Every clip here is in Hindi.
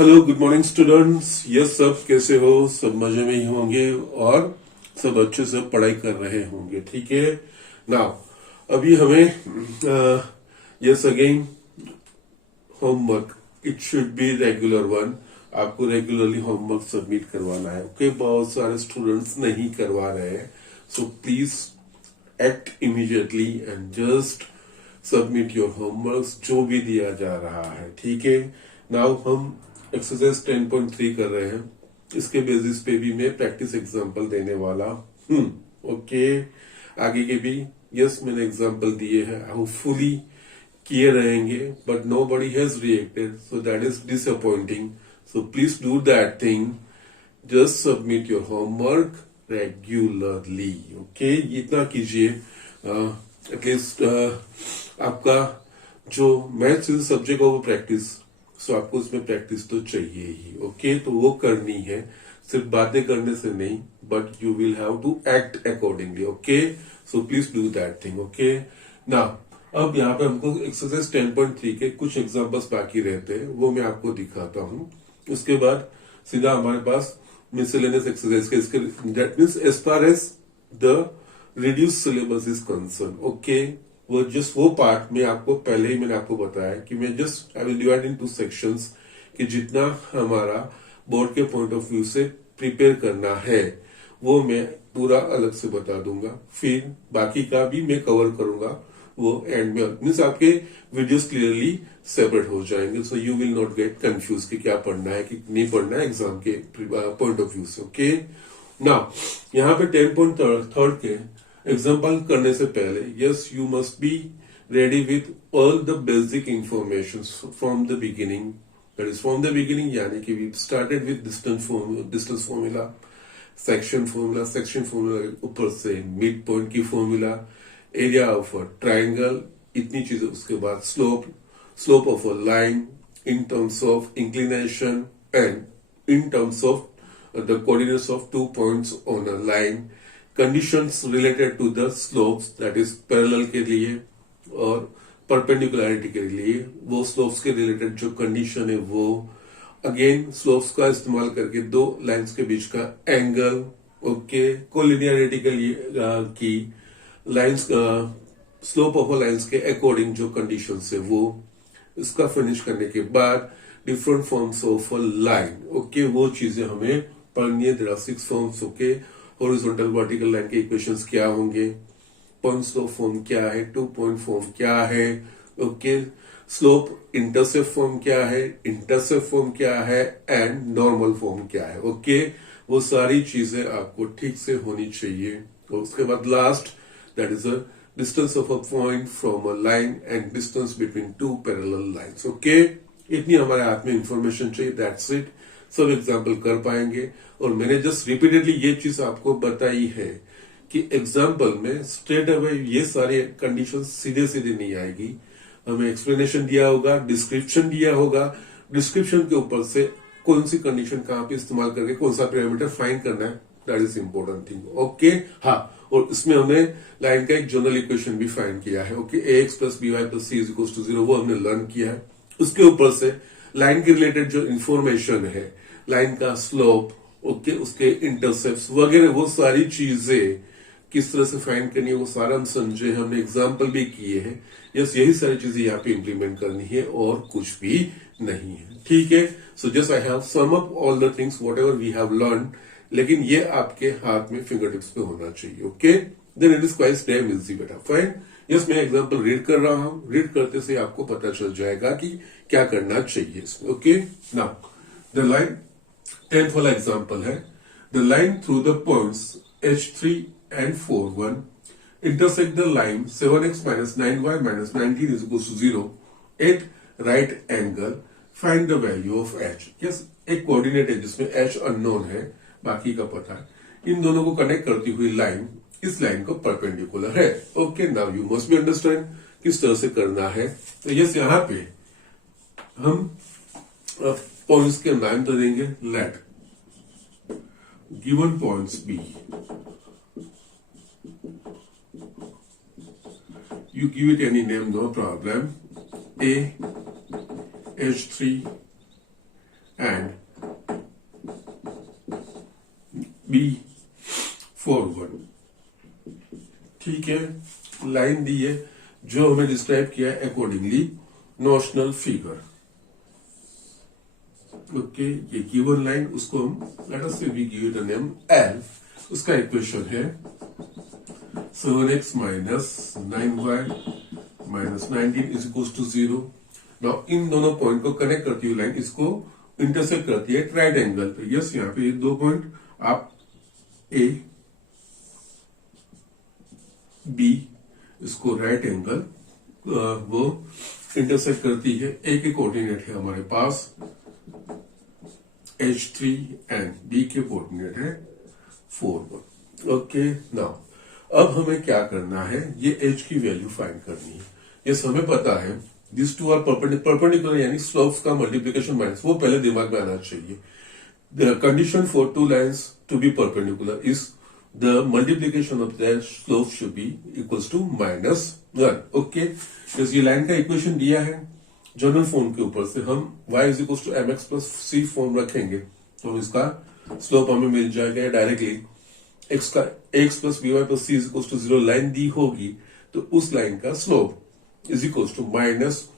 Hello, good morning students. Yes, सब कैसे हो? सब मजे में ही होंगे और सब अच्छे से पढ़ाई कर रहे होंगे। ठीक है। नाउ अभी हमें yes again homework, it should be regular one. आपको रेगुलरली होमवर्क सबमिट करवाना है। ओके, बहुत सारे स्टूडेंट्स नहीं करवा रहे हैं, so please act immediately and just submit your homework जो भी दिया जा रहा है। ठीक है। नाउ हम एक्सरसाइज 10.3 कर रहे हैं। इसके बेसिस पे भी मैं प्रैक्टिस एग्जांपल देने वाला हूं। ओके, आगे के भी यस मैंने एग्जांपल दिए हैं, होपफुली किए रहेंगे, but nobody has reacted, so that is disappointing. So please do that thing, just submit your homework regularly. Okay, इतना कीजिए। एटलीस्ट आपका जो मैथ्स सब्जेक्ट हो वो प्रैक्टिस, सो आपको उसमें प्रैक्टिस तो चाहिए ही। ओके, तो वो करनी है, सिर्फ बातें करने से नहीं, but you will have to act accordingly. Okay, so please do that thing. Okay ना, अब यहाँ पे हमको एक्सरसाइज 10.3 के कुछ एग्जांपल्स बाकी रहते हैं, वो मैं आपको दिखाता हूँ। उसके बाद सीधा हमारे पास मिसलेनियस एक्सरसाइज के इसके that means as far as the reduce syllabus is concern. Okay, वो जस्ट वो पार्ट में आपको पहले ही मैंने आपको बताया कि मैं just I will divide in 2 sections, कि जितना हमारा बोर्ड के पॉइंट ऑफ व्यू से प्रिपेयर करना है वो मैं पूरा अलग से बता दूंगा, फिर बाकी का भी मैं कवर करूंगा वो एंड में। मीन्स आपके वीडियोस क्लियरली सेपरेट हो जाएंगे, so you will not get confuse कि क्या पढ़ना है कि नहीं पढ़ना है एग्जाम के पॉइंट ऑफ व्यू से। ओके ना, यहाँ पे 10.3 के एग्जाम्पल करने से पहले yes you must be ready with all the basic information from the beginning. That is from the beginning, यानी कि we started with distance formula, section formula के ऊपर से मिड पॉइंट की formula, area of a triangle, इतनी चीजें। उसके बाद slope of a line in terms of inclination and in terms of the coordinates of 2 points on a line, conditions related to the slopes, that is parallel के लिए और perpendicularity के लिए, वो slopes के रिलेटेड जो कंडीशन है वो, अगेन स्लोप्स का इस्तेमाल करके दो लाइंस के बीच का एंगल, ओके, कोलिनियरिटी के लिए की लाइंस स्लोप ऑफ लाइंस के अकॉर्डिंग जो कंडीशन है वो, इसका फिनिश करने के बाद different forms of a line. Okay, वो चीजें हमें पढ़नी है। There are 6 forms. Okay, horizontal vertical line के इक्वेशंस क्या होंगे, पॉइंट स्लोप फॉर्म क्या है, 2 पॉइंट फॉर्म क्या है, ओके, स्लोप इंटरसेप्ट फॉर्म क्या है, इंटरसेप्ट फॉर्म क्या है एंड नॉर्मल फॉर्म क्या है। ओके, वो सारी चीजें आपको ठीक से होनी चाहिए। और उसके बाद last, that is a distance of a point from a line and distance between 2 parallel lines. Okay, इतनी हमारे हाथ में इंफॉर्मेशन चाहिए, दैट्स इट। सब एग्जाम्पल कर पाएंगे। और मैंने जस्ट रिपीटेडली ये चीज आपको बताई है कि एग्जाम्पल में स्ट्रेट अवे ये सारे कंडीशन सीधे सीधे नहीं आएगी, हमें एक्सप्लेनेशन दिया होगा, डिस्क्रिप्शन दिया होगा, डिस्क्रिप्शन के ऊपर से कौन सी कंडीशन कहां पे इस्तेमाल करके कौन सा पैरामीटर फाइंड करना है, that is important thing. Okay, हाँ, और इसमें हमने लाइन का एक जनरल इक्वेशन भी फाइंड किया है। Okay, ax plus b y plus c is equal to 0, वो हमने लर्न किया है। उसके ऊपर से लाइन के रिलेटेड जो इंफॉर्मेशन है, लाइन का स्लोप, ओके, उसके इंटरसेप्ट वगैरह, वो सारी चीजें किस तरह से फाइंड करनी है वो सारा हम समझे, हमने एग्जाम्पल भी किए हैं। यस, यही सारी चीजें यहाँ पे इंप्लीमेंट करनी है और कुछ भी नहीं है। ठीक है, so just I have sum up all the things whatever we have learn, लेकिन ये आपके हाथ में फिंगर टिप्स पे होना चाहिए। Okay, then it is quite damn easy बेटा। फाइन, यस, मैं एग्जाम्पल रीड कर रहा हूं, रीड करते से आपको पता चल जाएगा कि क्या करना चाहिए इसमें। Okay, now the line 10th वाला एग्जाम्पल है, the line through the points H3 and 4, 1 intersect the line 7x minus 9y minus 19 is equals to 0 at right angle, find the value of h। yes, एक कोऑर्डिनेट है जिसमें h अननोन है, बाकी का पता है। इन दोनों को कनेक्ट करती हुई लाइन इस लाइन को परपेंडिकुलर है। Okay, now you must be understand किस तरह से करना है। तो यस, यहाँ पे हम पॉइंट्स के नाम तो देंगे, let given points B, you give it any name, no problem, A, H3 and B forward। ठीक है, लाइन दी है जो हमें डिस्क्राइब किया है अकॉर्डिंगली नोशनल फिगर। ओके, ये गिवन लाइन, उसको हम let us say we give it a name L। उसका इक्वेशन है 7x minus 9y minus 19 is equals to 0। Now in दोनों पॉइंट को कनेक्ट करती हुई लाइन इसको इंटरसेक्ट करती है राइट एंगल पे। यस, यहाँ पे ये दो पॉइंट आप A B इसको राइट एंगल वो इंटरसेक्ट करती है। A के कोऑर्डिनेट है हमारे पास H3 एंड B के कोऑर्डिनेट है 4। ओके, नाउ अब हमें क्या करना है, ये H की वैल्यू फाइंड करनी है। यस, हमें पता है दिस टू आर परपेंडिकुलर यानी स्लोप्स का मल्टीप्लिकेशन माइनस, वो पहले दिमाग में आना चाहिए। The condition for two lines to be perpendicular is the multiplication of their slope should be equals to -1। Okay, जैसे ये लाइन का इक्वेशन दिया है जनरल फॉर्म के ऊपर से हम y is equals to mx plus c form रखेंगे तो इसका स्लोप हमें मिल जाएगा। डायरेक्टली x का x plus by plus c is equals to 0 line दी होगी तो उस लाइन का slope is equals to minus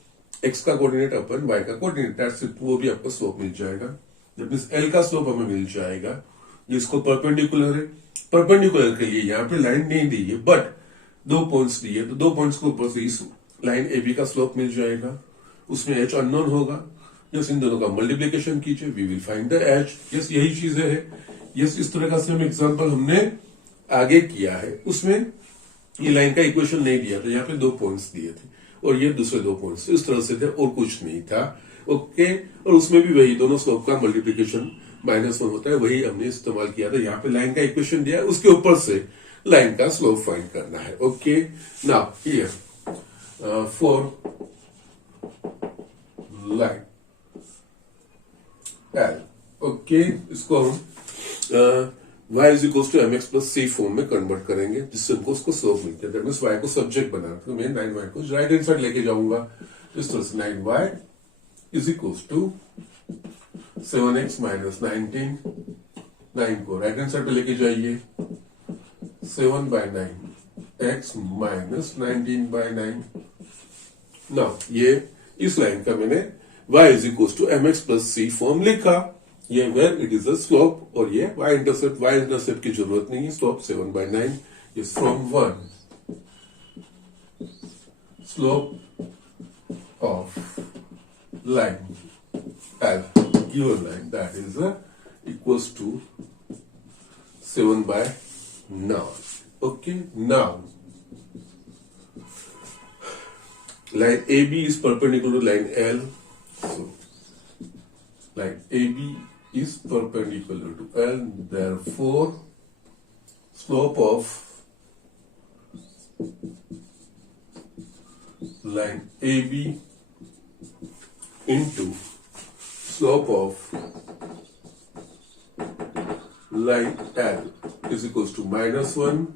x का कोऑर्डिनेट अपन y का कोऑर्डिनेट, दैट्स इट, वो भी आपको स्लोप मिल जाएगा। दैट मींस l का स्लोप हमें मिल जाएगा जिसको परपेंडिकुलर है। परपेंडिकुलर के लिए यहाँ पे लाइन नहीं दी है बट दो पॉइंट्स दिए, तो दो पॉइंट्स के ऊपर से इस लाइन AB का स्लोप मिल जाएगा, उसमें h अननोन होगा। यस, इन दोनों का मल्टीप्लिकेशन कीजिए, we will find the h। Yes, यही चीजें है। यस, इस तरह का सेम एग्जांपल हमने आगे किया है, उसमें ये लाइन का इक्वेशन नहीं दिया था, यहाँ पे दो पॉइंट्स दिए थे और ये दूसरे दो पॉइंट्स इस तरह से थे और कुछ नहीं था। ओके, और उसमें भी वही दोनों स्लोप का मल्टीप्लिकेशन -1 होता है, वही हमने इस्तेमाल किया था। यहाँ पे लाइन का इक्वेशन दिया है, उसके ऊपर से लाइन का स्लोप फाइंड करना है। Okay, now here for line L, okay, इसको हम y is equal to mx plus c form में कन्वर्ट करेंगे जिससे हमको उसको स्लोप मिलता है। दैट मींस y को सब्जेक्ट बना तो मैं 9y को राइट हैंड साइड लेके जाऊंगा। इस तरह से 9y is equal to 7x minus 19, 9 को राइट हैंड साइड पे लेके जाइए 7/9 x माइनस 19/9। नाउ ये इस लाइन का मैंने y is equal to mx plus c form लिखा, ये where it is a slope और ये y इंटरसेप्ट की जरूरत नहीं है। Slope 7/9 is from 1 slope of line L given line that is equals to 7/9। okay, now line AB is perpendicular to line L, so line AB is perpendicular to L, therefore slope of line AB into slope of line L is equals to -1।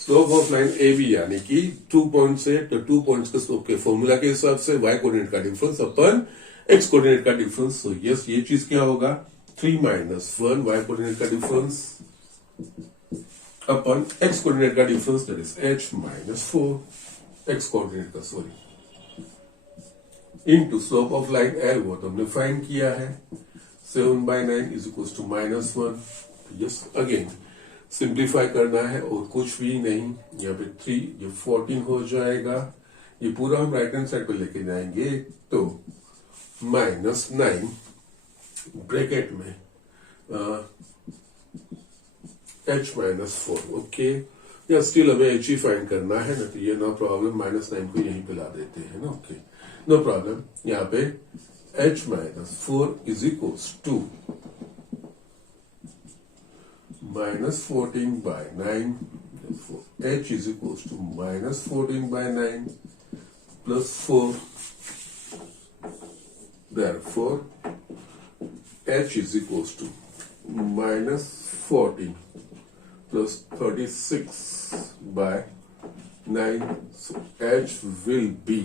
Slope of line AB यानी कि 2 पॉइंट से तो 2 पॉइंट्स के स्लोप के फॉर्मूला के हिसाब से y कोऑर्डिनेट का डिफरेंस अपन x कोऑर्डिनेट का डिफरेंस। तो यस, ये चीज क्या होगा 3 - 1 y कोऑर्डिनेट का डिफरेंस अपन x कोऑर्डिनेट का difference that is h - 4 x coordinate का, sorry, into slope of line L, वो तो हमने फाइंड किया है 7/9 is equal to -1। Yes, again simplify करना है और कुछ भी नहीं, यहाँ पे 3 ये 14 हो जाएगा। ये पूरा हम राइट हैंड साइड पे लेके जाएंगे तो -9 ब्रैकेट में h - 4। ओके, या स्टिल हमें h ही फाइंड करना है ना, तो ये नो प्रॉब्लम, -9 को यहीं पे ला देते हैं ना। Okay, no problem. यहाँ पे h - 4 is equals to -14/9, therefore h is equals to -14/9 plus 4, therefore h is equals to -14 plus 36/9, so h will be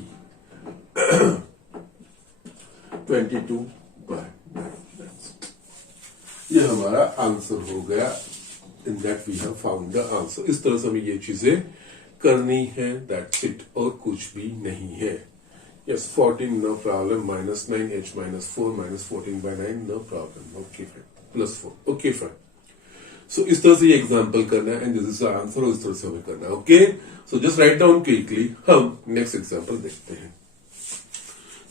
22/9, that's ये हमारा आंसर हो गया। In that we have found the answer. इस तरह से हमें ये चीजें करनी है, दैट्स इट, और कुछ भी नहीं है। Yes, 14, no problem. Minus 9h minus 4 minus 14/9, no problem. Okay, fine. Plus 4. Okay, fine. So, इस तरह से ये एग्जाम्पल करना है, and this is the answer, और इस तरह से हमें करना है। Okay, so just write down quickly. हम नेक्स्ट एग्जाम्पल देखते हैं।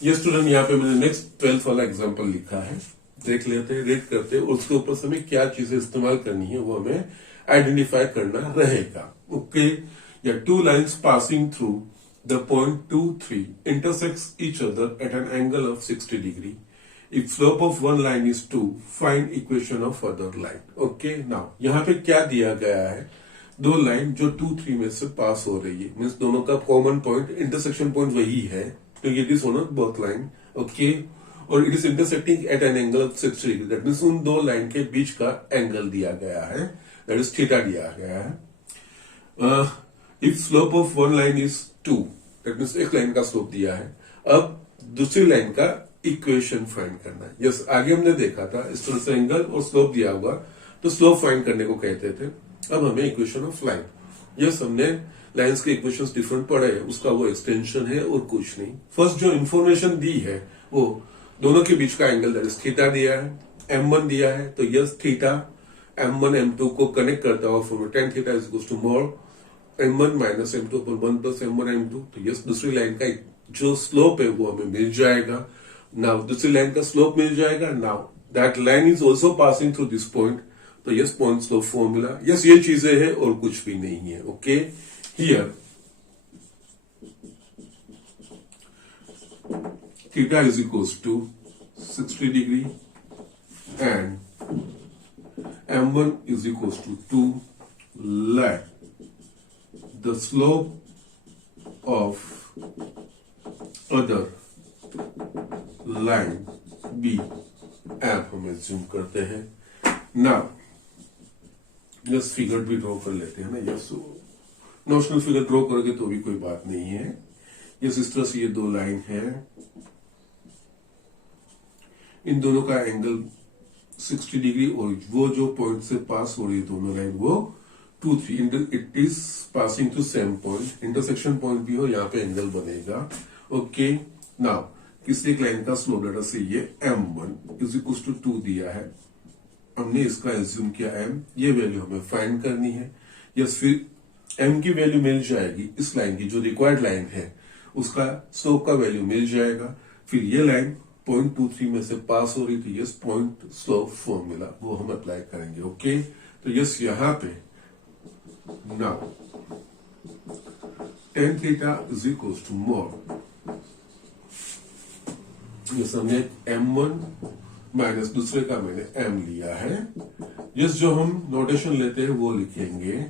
ये स्टूडेंट, यहाँ पे मैंने नेक्स्ट 12th वाला एग्जाम्पल लिखा है, देख लेते हैं, रेड करते हैं, और उसके ऊपर से हमें क्या चीजें इस्तेमाल करनी है वो हमें आइडेंटिफाई करना रहेगा। ओके, या two lines passing through the point 2, 3 intersects each other at an angle of 60 degree. If slope of one line is 2, find equation of other line. Okay, now यहाँ पे क्या दिया गया है? दो लाइन जो 2, 3 में से पास हो रही है, मीन्स दोनों का कॉमन पॉइंट, इंटरसेक्शन पॉइंट वही है, क्योंकि it is on both line. Okay, और it is intersecting at an angle of 60 degree. That means उन दो लाइन के बीच का एंगल दिया गया है, दैट इज थीटा दिया गया है। If slope of one line is 2, that means एक लाइन का स्लोप दिया है। अब दूसरी लाइन का इक्वेशन फाइंड करना है। यस, आगे हमने देखा था इस तरह से एंगल और स्लोप दिया होगा तो स्लोप फाइंड करने को कहते थे। अब हमें इक्वेशन ऑफ लाइन, यस, हमने लाइंस के इक्वेशंस डिफरेंट पढ़े हैं, उसका वो एक्सटेंशन है और कुछ नहीं। फर्स्ट जो इन्फॉर्मेशन दी है वो दोनों के बीच का एंगल, दैट इज थीटा दिया है, m1 दिया है, तो यस थीटा m1 m2 को कनेक्ट करता हुआ formula tan theta is equal to mod m1 minus m2 पर 1 प्लस m1 m2। तो यस, दूसरी लाइन का जो स्लोप है वो हमें मिल जाएगा। नाउ दूसरी लाइन का स्लोप मिल जाएगा। Now that line is also passing through this point, तो yes point slope formula. Yes, ये चीजें हैं और कुछ भी नहीं है। Okay, here theta is equals to 60 degree and m1 is equals to 2, let the slope of other line be m, हम assume करते हैं। Now, यस फिगर भी ड्रॉ कर लेते हैं ना। यस, नोशनल फिगर ड्रॉ करोगे तो भी कोई बात नहीं है। यस, इस तरह से ये दो लाइन है, इन दोनों का एंगल 60 डिग्री, और वो जो पॉइंट से पास हो रही है दोनों लाइन वो 2, 3, it is passing to same point, intersection point भी हो, यहाँ पे एंगल बनेगा। ओके, नाउ किसी एक लाइन का स्लोप डेटा से ये m1 इज इक्वल टू 2 दिया है, हमने इसका एज्यूम किया m, ये वैल्यू हमें फाइंड करनी है। यस, फिर m की वैल्यू मिल जाएगी, इस लाइन की जो रिक्वायर्ड लाइन है उसका स्लोप का वैल्यू मिल जाएगा। फिर ये लाइन पॉइंट 2, 3 में से पास हो रही थी, यस पॉइंट स्लोप फॉर्मूला वो हम अप्लाई करेंगे। ओके, तो यस यहाँ पे now tan theta is equal to mod, yes हमने m1 माइनस दूसरे का मैंने m लिया है। यस, जो हम नोटेशन लेते हैं वो लिखेंगे।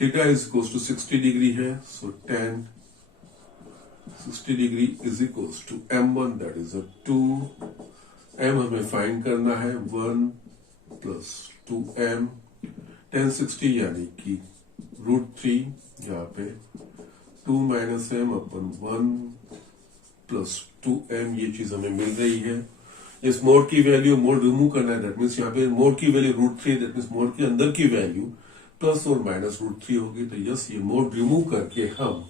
Theta is equal to 60 degree है, so tan 60 degree is equal to m1 that is 2, m हमें फाइंड करना है 1 प्लस 2m, tan 60 यानी कि √3, यहाँ पे 2 माइनस m अपन 1 प्लस 2m, ये चीज हमें मिल रही है। इस मोड की वैल्यू, मोड रिमूव करना है, दैट मीन्स यहाँ पे मोड की वैल्यू √3, दैट मीन्स मोड के अंदर की वैल्यू प्लस और माइनस √3 होगी। तो यस, ये मोड रिमूव करके हम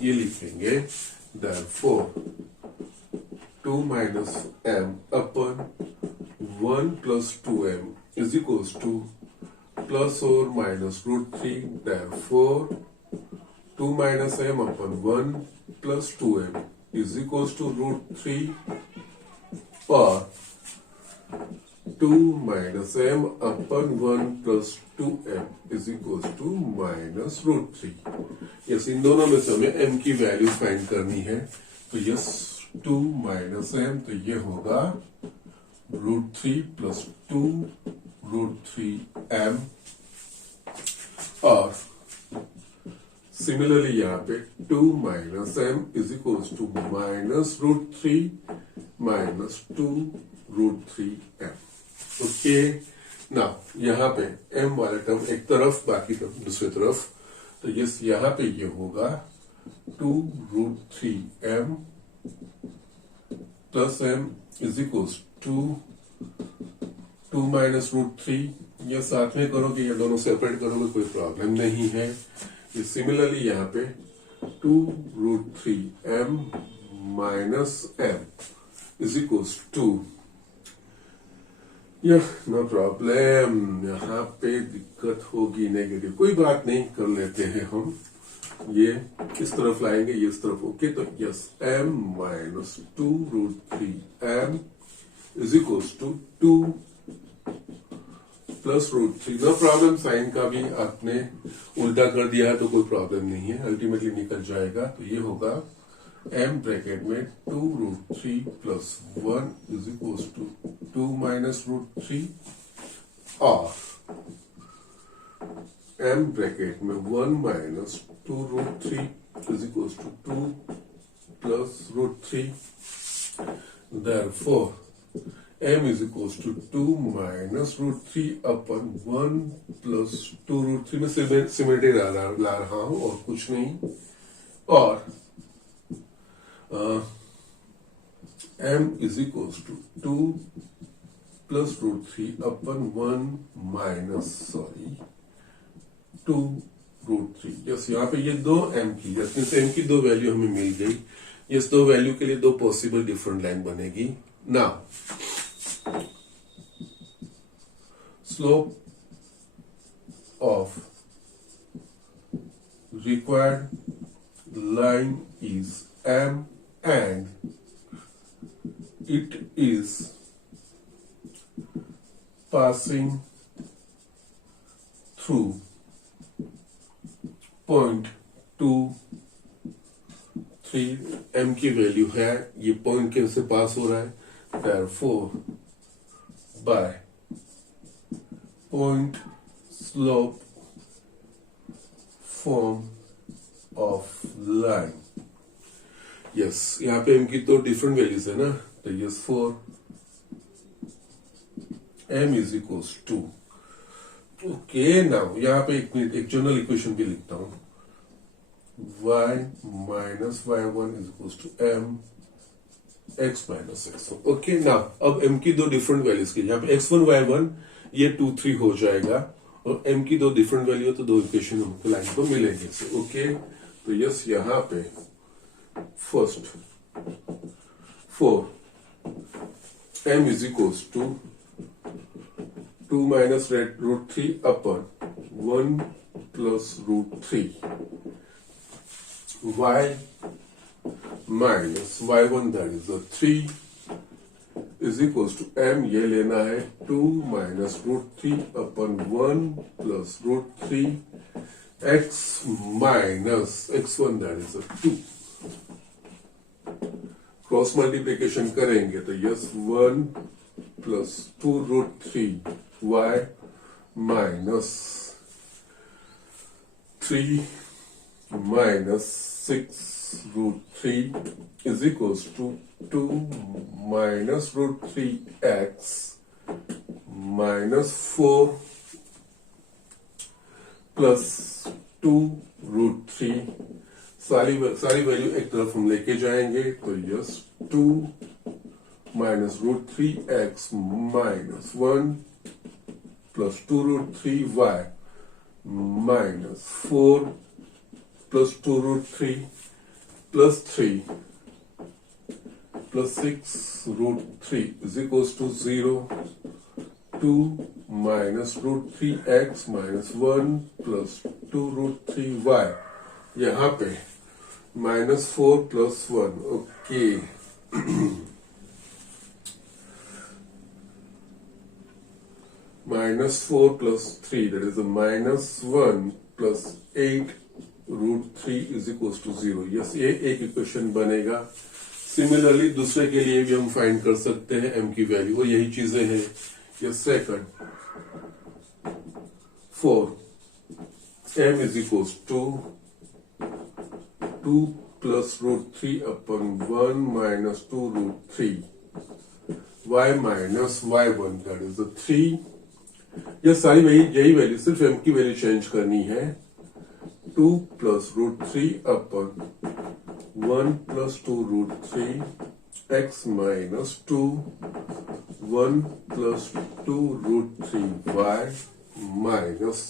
ये लिखेंगे, therefore 2 minus m upon 1 plus 2m is equals to plus or minus √3, therefore 2 minus m upon 1 plus 2m is equals to √3, or 2 minus m upon 1 plus 2m is equals to minus √3। Yes, इन दोनों में से हमें m की वैल्यू फाइंड करनी है। तो यस 2 माइनस m, तो ये होगा √3 प्लस 2 √3m, और सिमिलरली यहाँ पे 2 minus m is equals to minus √3 minus 2 √3m। Okay, ना यहाँ पे m वाला टर्म एक तरफ, बाकी टर्म दूसरी तरफ। तो यस, यहाँ पे ये होगा 2 2 माइनस रूट थ्री, ये साथ में करोगे या दोनों सेपरेट करोगे कोई प्रॉब्लम नहीं है। ये सिमिलरली यहाँ पे 2 root three m minus m is equals to, यह नो प्रॉब्लम। यहाँ पे दिक्कत होगी नेगेटिव, कोई बात नहीं, कर लेते हैं हम। ये इस तरफ लाएंगे, ये इस तरफ, ओके। तो yes, m minus 2 root three m is equals to 2 plus root three. No problem, sign का भी आपने उल्टा कर दिया है तो कोई प्रॉब्लम नहीं है, अल्टीमेटली निकल जाएगा। तो ये होगा m ब्रैकेट में 2 root three plus 1 is equals to 2 minus root three, और m ब्रैकेट में 1 minus 2 root three is equals to 2 plus root three. Therefore m is equals to 2 minus root 3 upon 1 plus 2 root 3 में सिमिलरिटी ला रहा हूं और कुछ नहीं, और m is equals to 2 plus root 3 upon 1 minus 2 root 3। Yes, यहाँ पे ये दो m की, m की दो वैल्यू हमें मिल गई। इस दो वैल्यू के लिए दो पॉसिबल डिफरेंट लाइन बनेगी। Now slope of required line is m and it is passing through point 2 3। m की वैल्यू है, ये पॉइंट के से पास हो रहा है, therefore by point slope form of line। Yes, यहाँ पे m की तो डिफरेंट वैल्यूज है ना, तो yes for m is equals to, okay. Now यहाँ पे एक जनरल इक्वेशन भी लिखता हूं, y minus y1 is equals to m x minus x1, okay. Now अब m की दो डिफरेंट वैल्यूज की, यहाँ पे x1 y1 ये 2 3 हो जाएगा, और m की दो डिफरेंट वैल्यू तो दो इक्वेशन हमको लाइन को मिलेंगे, ओके। तो यस, यहाँ पे first for m is equals to 2 minus root three upon 1 plus root three, y minus y1 that is 3 is equals to m, ये लेना है 2 minus root three upon 1 plus root three, x minus x1 that is 2। Cross multiplication करेंगे तो yes 1 plus 2 root three y minus 3 minus 6 root 3 is equals to 2 minus root 3x minus 4 plus 2 root 3। सारी वैल्यू एक तरफ हम लेके जाएंगे, तो yes 2 minus root 3x minus 1 plus 2 root 3y minus 4 plus 2 root 3 plus 3 plus 6 root 3 is equals to 0, 2 minus root 3x minus 1 plus 2 root 3y, यहाँ पे minus 4 plus 1, okay. minus 4 plus 3 that is a minus 1 plus 8 root 3 is equal to 0। Yes, ये एक इक्वेशन बनेगा। सिमिलरली दूसरे के लिए भी हम फाइंड कर सकते हैं m की वैल्यू, और यही चीजें हैं। Yes, second for m is equal to 2 plus root 3 upon 1 minus 2 root 3, y minus y1 that is 3। यह सारी यही वैल्यू, सिर्फ m की वैल्यू चेंज करनी है। 2 plus root 3 upon 1 plus 2 root 3 x minus 2, 1 plus 2 root 3y minus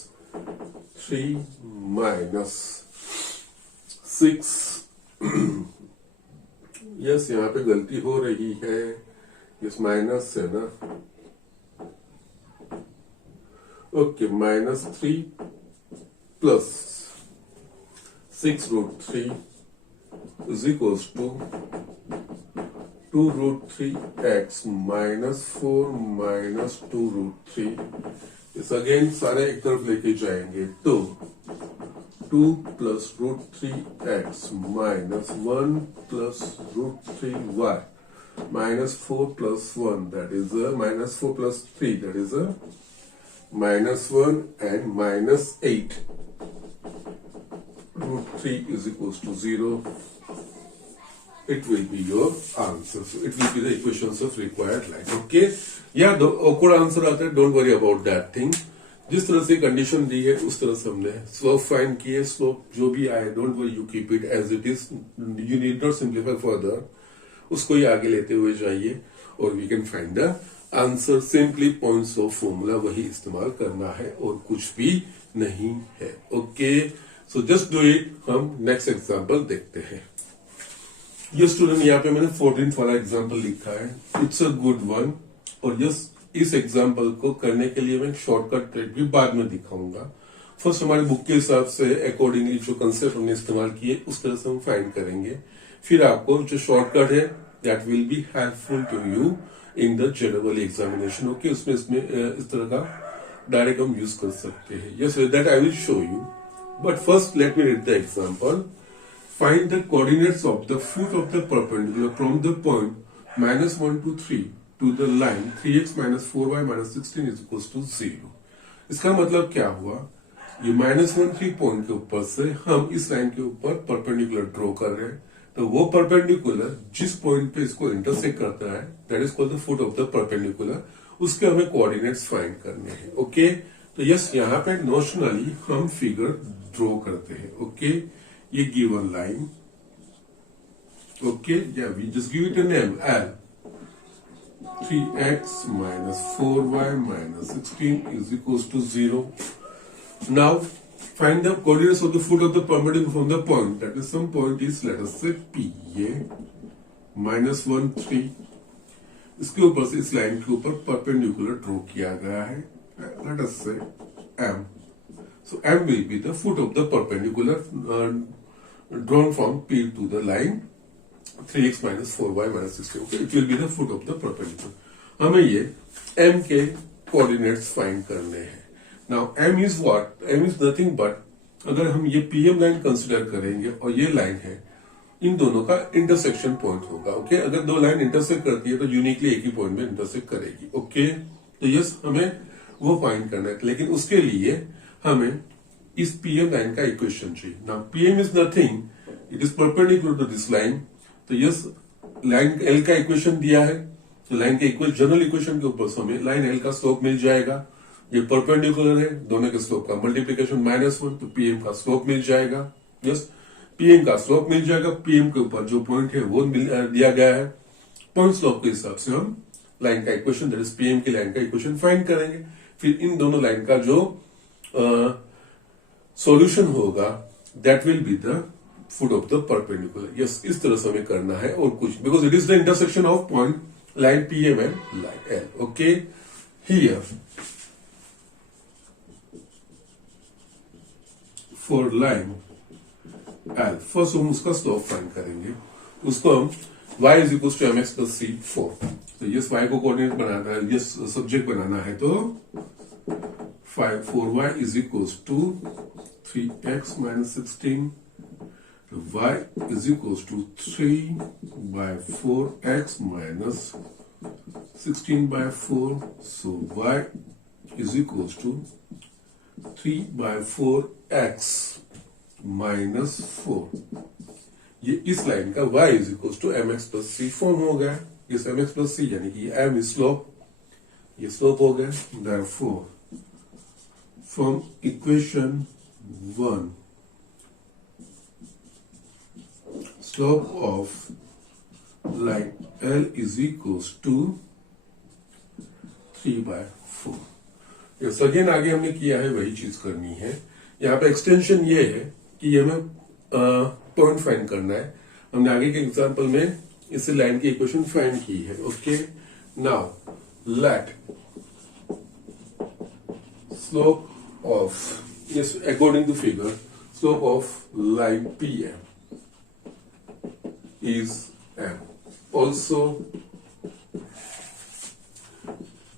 3 minus 6। Yes, यहाँ पे गलती हो रही है, इस माइनस से ना। Okay, minus 3 plus 6 root 3 is equals to 2 root 3x minus 4 minus 2 root 3। इस अगेन सारे एक तरफ लेके जाएंगे तो 2 plus root 3x minus 1 plus root 3y minus 4 plus 1, that is a minus 4 plus 3, that is a minus 1 and minus 8 root 3 is equals to 0. It will be your answer. So it will be the equations of required line. Okay? Yeah, the awkward answer आता है, don't worry about that thing. जिस तरह से कंडीशन दी है उस तरह से हमने स्लोप फाइंड किए। स्लोप जो भी आए, don't worry, you keep it as it is, you need not simplify further, उसको ही आगे लेते हुए जाइए और we can find the answer. Simply points of formula वही इस्तेमाल करना है और कुछ भी नहीं है। Okay, so just do it. हम नेक्स्ट एग्जांपल देखते हैं। ये स्टूडेंट, यहाँ पे मैंने 14th वाला एग्जांपल लिखा है, इट्स अ गुड वन। और इस एग्जांपल को करने के लिए मैं शॉर्टकट ट्रिक भी बाद में दिखाऊंगा। फर्स्ट हमारे बुक के हिसाब से अकॉर्डिंगली जो कंसेप्ट हमने इस्तेमाल किए उस तरह से हम फाइंड करेंगे। फिर आपको जो शॉर्टकट है that will be helpful to you in the general examination. Okay, उसमें इस तरह का डायरेक्ट हम यूज कर सकते हैं। Yes, that I will show you, but first let me read the example. Find the coordinates of the foot of the perpendicular from the point minus 1 to 3 to the line 3x minus 4y minus 16 is equals to 0। इसका मतलब क्या हुआ, ये -1 3 पॉइंट के ऊपर से हम इस लाइन के ऊपर परपेंडिकुलर ड्रॉ कर रहे हैं, तो वो परपेंडिकुलर जिस पॉइंट पे इसको इंटरसेक्ट करता है that is called the foot of the perpendicular, उसके हमें कोऑर्डिनेट्स फाइंड करने हैं। ओके, तो यस, यहाँ पे नोशनली हम फिगर ड्रॉ करते हैं। ओके, ये गिवन लाइन, ओके, या we just give it a name L, 3x minus 4y minus 16 is equals to 0। Now find the coordinates of the foot of the perpendicular from the point, that is some point is, let us say P, ये -1 3, इसके ऊपर से इस लाइन के ऊपर परपेंडिकुलर ड्रॉ किया गया है, let us say M। So M will be the foot of the perpendicular drawn from P to the line 3x minus 4y minus 16। Okay, it will be the foot of the perpendicular। हमें ये M के कोऑर्डिनेट्स फाइंड करने हैं। Now M is what? M is nothing but, अगर हम ये PM लाइन कंसिडर करेंगे और ये लाइन है, इन दोनों का इंटरसेक्शन पॉइंट होगा। ओके, अगर दो लाइन इंटरसेक्ट करती है तो यूनिकली एक ही पॉइंट में इंटरसेक्ट करेगी। ओके, तो यस, हमें वो फाइंड करना है, लेकिन उसके लिए हमें इस PM लाइन का इक्वेशन चाहिए। Now PM is nothing, it is perpendicular to this line. तो यस, लाइन L का इक्वेशन दिया है, तो लाइन के इक्वल जनरल इक्वेशन के ऊपर से हमें लाइन L का स्लोप मिल जाएगा। ये परपेंडिकुलर है, दोनों के स्लोप का मल्टीप्लीकेशन -1, तो PM का स्लोप मिल जाएगा। यस, PM का स्लोप मिल जाएगा। PM के ऊपर जो पॉइंट है वो दिया गया है, पॉइंट स्लोप के हिसाब से हम लाइन का इक्वेशन, दैट इज PM की लाइन का इक्वेशन फाइंड करेंगे। फिर इन दोनों लाइन का जो सॉल्यूशन होगा that will be the foot of the perpendicular. Yes, इस तरह से हमें करना है और कुछ, because it is the intersection of point line PM and line L। Okay, here for line L, first हम उसका स्लोप फाइंड करेंगे, उसको हम y is equal to mx plus c 4। तो यस, y को कोऑर्डिनेट बनाना है, यस सब्जेक्ट बनाना है, तो 4y is equals to 3x minus 16, y is equals to 3 by 4x minus 16 by 4, so y is equals to 3 by 4x minus 4। ये इस लाइन का y is equals to mx plus c form हो गया। इस mx plus c यानी कि m is स्लोप, ये स्लोप हो गया। therefore from equation 1, slope of line L is equals to 3/4। Yes, again आगे हमने किया है वही चीज करनी है। यहाँ पे एक्सटेंशन ये है कि हमें पॉइंट फाइंड करना है। हमने आगे के एग्जांपल में इस लाइन की इक्वेशन फाइंड की है। Okay, now let slope of, yes, according to figure, slope of line PM is M. Also,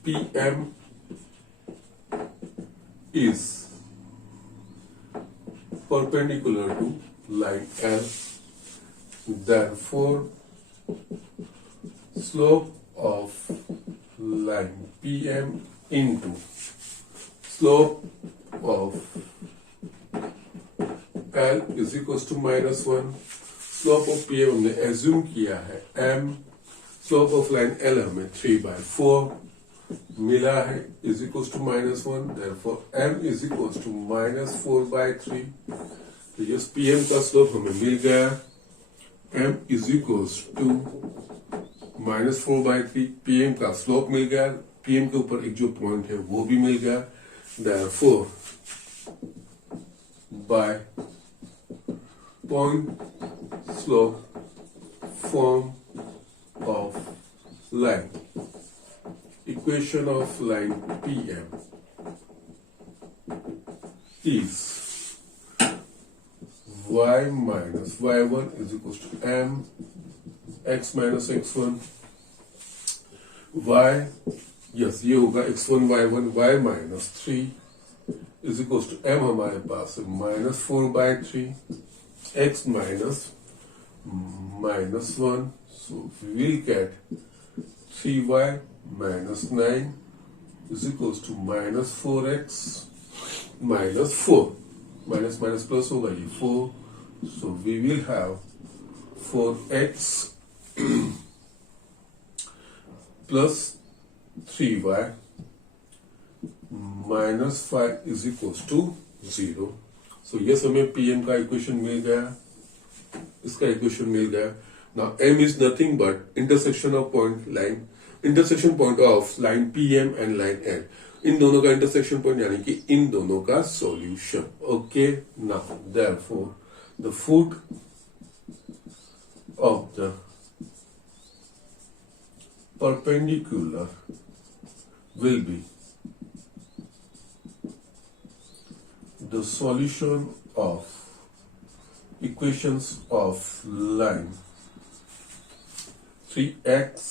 PM is perpendicular to line L. Therefore, slope of line PM into slope of L is equals to -1। Slope of PM हमने एज्यूम किया है M, slope of line L हमें 3/4 मिला है is equals to -1। Therefore M is equals to -4/3। तो यस, PM का स्लोप हमें मिल गया। M is equals to -4/3। PM का स्लोप मिल गया, PM के ऊपर एक जो पॉइंट है वो भी मिल गया। Therefore by point slope form of line, equation of line PM is y minus y1 is equals to M x minus x1 y, yes, ये होगा x1 y1 y minus 3 is equals to M हमारे पास है -4/3 x minus -1, so we will get 3y minus 9 is equals to -4x minus 4, minus minus plus होगा ये 4, so we will have 4x plus 3y minus 5 is equals to 0। So yes, हमें PM का इक्वेशन मिल गया, इसका इक्वेशन मिल गया। Now M is nothing but intersection of point line, intersection point of line PM and line L, इन दोनों का इंटरसेक्शन पॉइंट यानी कि इन दोनों का solution. Okay, now therefore the foot of the perpendicular will be the solution of equations of line 3x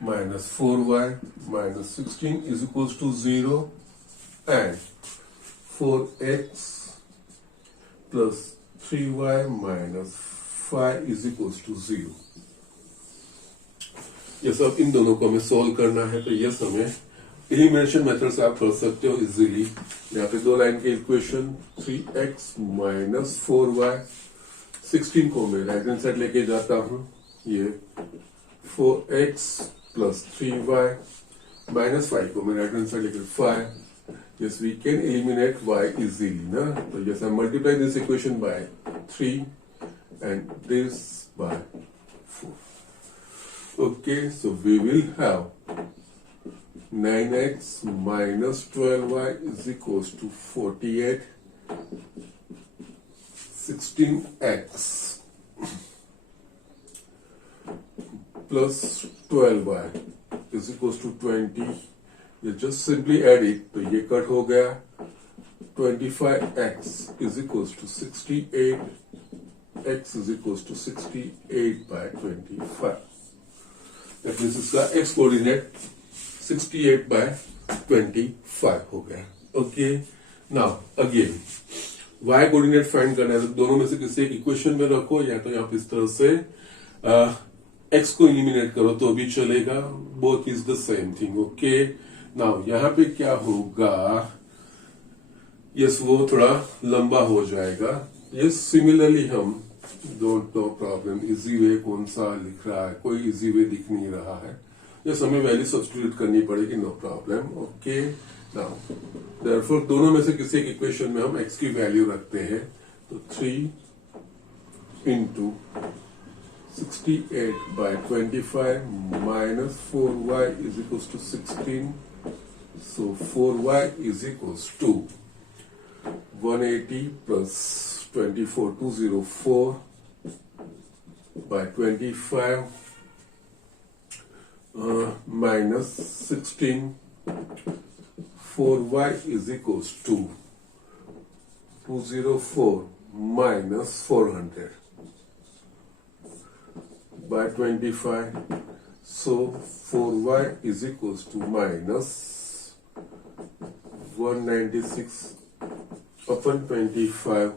minus 4y minus 16 is equals to 0 and 4x plus 3y minus 5 is equals to 0। ये सब इन दोनों को हमें सॉल्व करना है। तो यस, हमें एलिमिनेशन मेथड से आप कर सकते हो इजीली। यहाँ पे दो लाइन के इक्वेशन 3x minus 4y, 16 को मैं राइट हैंड साइड लेके जाता हूँ, ये 4x plus 3y minus 5 को मैं राइट हैंड साइड लेके 5। Yes, we can eliminate y easily ना। तो yes, I multiply this equation by 3 and this by 4। Okay, so we will have 9x minus 12y is equals to 48, 16x plus 12y is equals to 20। ये just simply add it, तो ये कट हो गया। 25x is equals to 68, x is equals to 68/25। That means इसका x कोऑर्डिनेट 68/25 हो गया। Okay, now again y coordinate find करना है, तो दोनों में से किसी एक इक्वेशन में रखो, या तो आप इस तरह से x को एलिमिनेट करो तो भी चलेगा, both is the same thing. Okay, now यहाँ पे क्या होगा, यस, वो थोड़ा लंबा हो जाएगा। यस, सिमिलरली हम don't know problem, easy way कौन सा लिख रहा है, कोई इजी वे दिख नहीं रहा है। यस, हमें वैल्यू सब्स्टिट्यूट करनी पड़ेगी, no problem. Okay, now therefore दोनों में से किसी एक इक्वेशन में हम x की वैल्यू रखते हैं, तो 3 into 68 by 25 minus 4y is equals to 16. So 4y is equals to 180 plus 24, 204 by 25 minus 16. 4y is equals to 204 minus 400 by 25. So 4y is equals to minus 196 upon 25.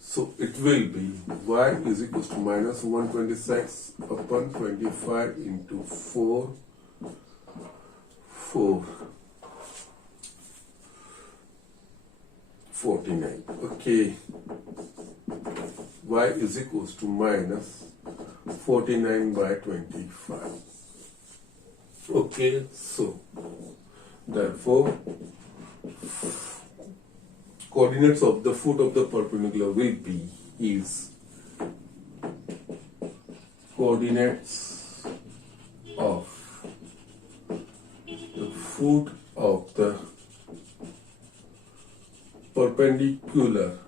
So it will be y is equals to minus 126 upon 25 into 4 49. Okay, y is equals to minus 49 by 25. Okay, so therefore coordinates of the foot of the perpendicular will be is coordinates of the foot of the perpendicular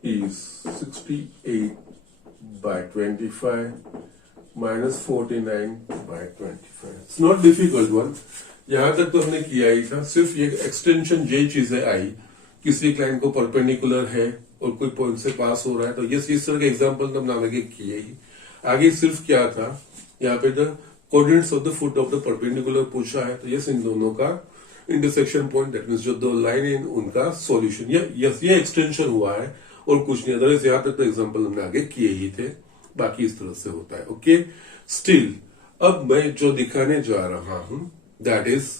is 68 by 25 minus 49 by 25. It's not difficult one. यहां तक तो हमने किया ही था, सिर्फ ये एक्सटेंशन ये चीजें आई, किसी क्लाइंट को परपेंडिकुलर है और कोई पॉइंट से पास हो रहा है, तो ये इस तरह के एग्जांपल तो हमने आगे किए ही। आगे सिर्फ क्या था, यहाँ पे the coordinates of the foot of the perpendicular पूछा है, तो यस इन दोनों का इंटरसेक्शन पॉइंट, दैट मींस जो दो लाइन है उनका सॉल्यूशन, ये एक्सटेंशन हुआ है और कुछ नहीं। अदरवाइज यहाँ तक तो एग्जांपल हमने आगे किए ही थे, बाकी इस तरह से होता है। ओके, स्टिल अब मैं जो दिखाने जा रहा हूं that is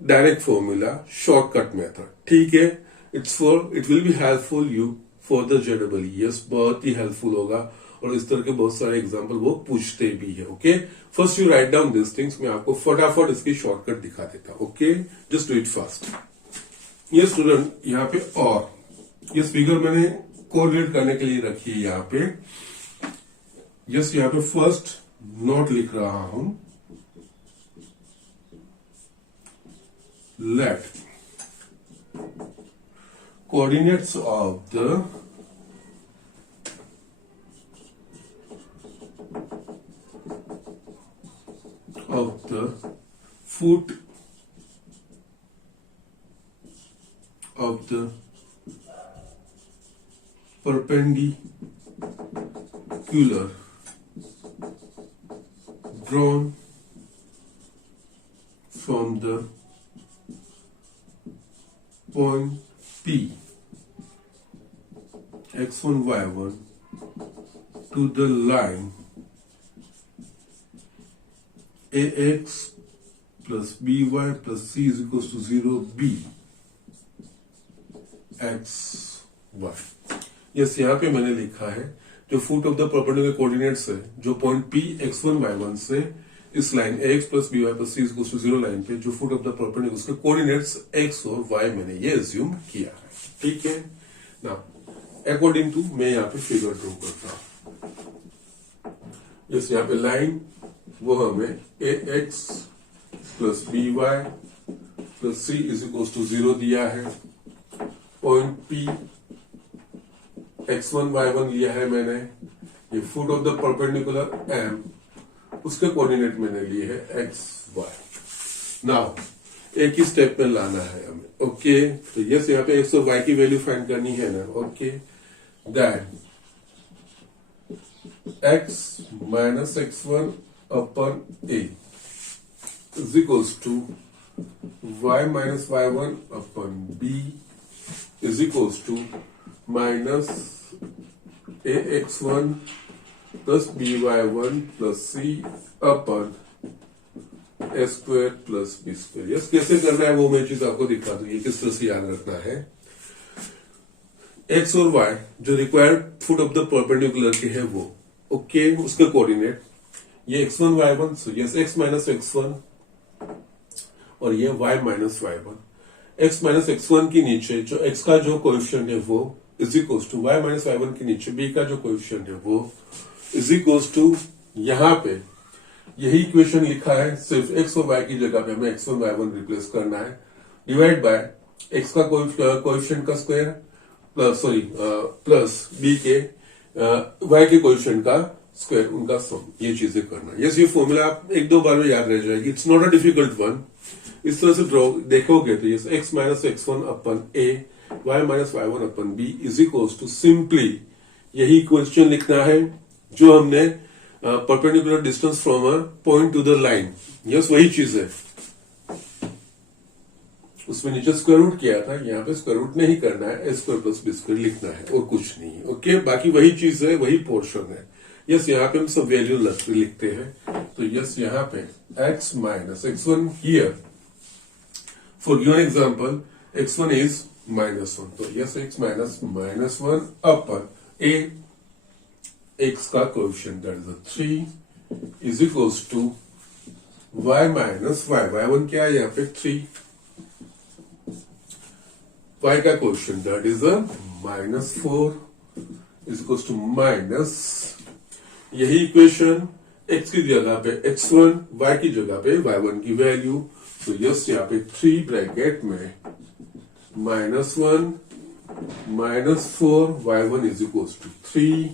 direct formula, shortcut method. ठीक है, it will be helpful you for the जेडबल, यस बहुत ही हेल्पफुल होगा और इस तरह के बहुत सारे एग्जांपल वो पूछते भी है। Okay, first you write down this things, मैं आपको फटाफट इसकी शॉर्टकट दिखा देता हूं। Okay, just do it fast. ये स्टूडेंट यहाँ पे और ये फिगर मैंने कोरिलेट करने के लिए रखी है यहाँ पे। यस, यहाँ पे फर्स्ट नोट लिख रहा हूं, let coordinates of the foot of the perpendicular drawn from the point P x1 y1 to the line ax plus by plus c is equals to 0 b x y। Yes, यहाँ पे मैंने लिखा है जो foot of the perpendicular coordinates है, जो पॉइंट P x1 y1 से इस line ax plus by plus c is equal to 0 line पे जो फुट ऑफ द परपेंडिकुलर उसके कोऑर्डिनेट्स x और y मैंने ये अज्यूम किया है। ठीक है ना, अकॉर्डिंग टू मैं यहाँ पे फिगर ड्रॉ करता हूं। जैसे यहाँ पे लाइन वो हमें ax plus by plus c is equal to 0 दिया है, पॉइंट P x1 y1 लिया है मैंने, ये foot of the perpendicular m उसके कोऑर्डिनेट मैंने लिए है x y। नाउ एक ही स्टेप में लाना है हमें। ओके, तो यस यहाँ पे x और y की वैल्यू फाइंड करनी है ना। Okay, that x minus x1 upon a is equals to y minus y1 upon b is equals to minus ax1 plus by1 plus c upon a square plus b square. Yes, कैसे करना है वो मैं चीज आपको दिखा दूं, ये किस तरह से याद रखना है। एक्स और वाई जो required foot of the perpendicular के है वो, ओके, उसके कोऑर्डिनेट ये x1 y1, so yes x minus x1 और ये y minus y1। x minus x1 के नीचे जो x का जो कोएफिशिएंट है वो is equal to y minus y1 के नीचे b का जो कोएफिशिएंट है वो इज इक्वल टू यहाँ पे यही इक्वेशन लिखा है, सिर्फ x और y की जगह पे हमें x1 y1 रिप्लेस करना है, डिवाइड बाय x का कोएफिशिएंट का स्क्वायर प्लस b के y के कोएफिशिएंट का स्क्वायर, उनका सम, ये चीजें करना है। यस, ये फॉर्मूला आप एक दो बार में याद रह जाएगी, it's not a difficult one. इस तरह से ड्रॉ देखोगे तो yes x minus x1 upon a y minus y1 upon b is equal to simply यही क्वेश्चन लिखना है जो हमने perpendicular distance from a point to the line, yes वही चीज है। उसमें नीचे स्क्वायर रूट किया था, यहाँ पे स्क्वायर रूट नहीं करना है, ए स्क्वायर प्लस बी स्क्वायर लिखना है और कुछ नहीं है। ओके, बाकी वही चीज है, वही पोर्शन है। यस, यहाँ पे हम सब वैल्यू लिखते हैं, तो यस यहाँ पे x minus x1 here for given example x1 is -1, तो yes x minus -1 upon a x का coefficient that is 3 is equals to y minus y1 क्या है यहाँ पे 3, y का coefficient that is -4 is equals to minus यही इक्वेशन x की जगह पे x1, y की जगह पे y1 की वैल्यू, तो यस यहाँ पे 3 ब्रैकेट में -1 -4 y1 is equals to 3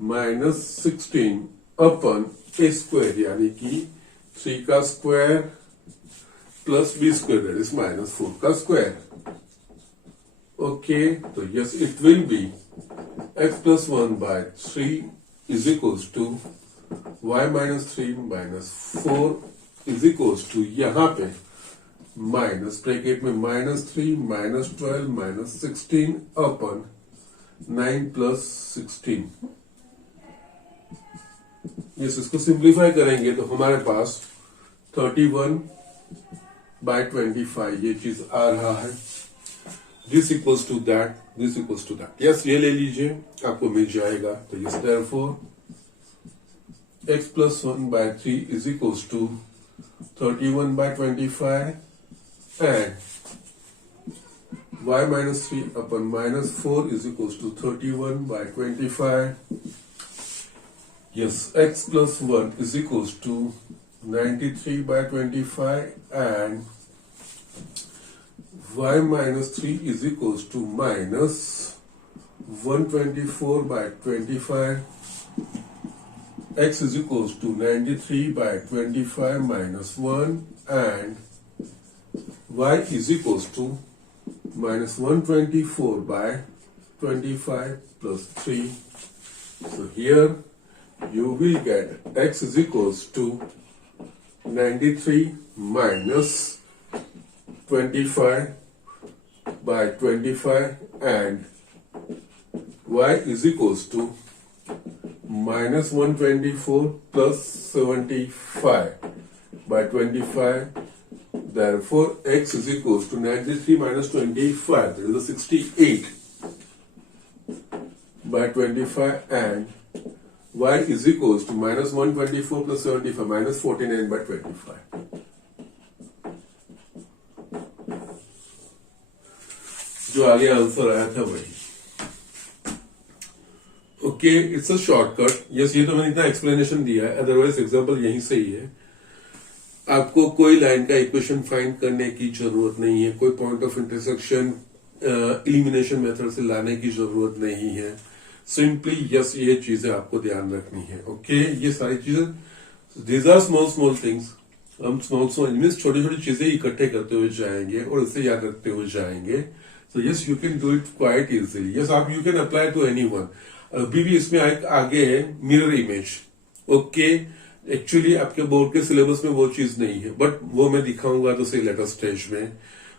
-16 upon a square यानी कि 3 का square plus b square that is -4 का स्क्वायर। ओके, तो yes it will be x plus 1 by 3 is equals to y minus 3 minus 4 is equals to यहाँ पे माइनस ब्रैकेट में -3 -12 -16 अपन 9 प्लस 16। यस, इसको सिंप्लीफाई करेंगे तो हमारे पास 31 बाय 25 ये चीज आ रहा है। This equals to that, this equals to that. Yes, ये ले लीजिए, आपको मिल जाएगा। तो yes therefore x plus 1 by 3 is equals to 31 by 25 and y minus 3 upon -4 is equals to 31 by 25। Yes, x plus 1 is equals to 93 by 25 and y minus 3 is equals to minus 124 by 25, x is equals to 93 by 25 minus 1 and y is equals to minus 124 by 25 plus 3. So here you will get x is equals to 93 minus 25 by 25 and y is equals to minus 124 plus 75 by 25. Therefore, x is equals to 93 minus 25, that is a 68 by 25 and y is equals to minus 124 plus 75 minus 49 by 25. जो आगे आंसर आया था वही। Okay, it's a shortcut. Yes, ये तो मैंने इतना एक्सप्लेनेशन दिया है, अदरवाइज एग्जांपल यहीं से ही है। आपको कोई लाइन का इक्वेशन फाइंड करने की जरूरत नहीं है, कोई point of intersection elimination method से लाने की जरूरत नहीं है। सिंपली यस, ये चीजें आपको ध्यान रखनी है। ओके, ये सारी चीजें, these are small small things. हम स्मॉल मीन्स छोटी छोटी चीजें इकट्ठे करते हुए जाएंगे और इसे याद रखते हुए जाएंगे। So yes, you can do it quite easily. Yes, आप you can apply to anyone. अभी भी इसमें आगे है मिरर इमेज। ओके, एक्चुअली आपके बोर्ड के सिलेबस में वो चीज नहीं है, बट वो मैं दिखाऊंगा तो सही लेटर स्टेज में,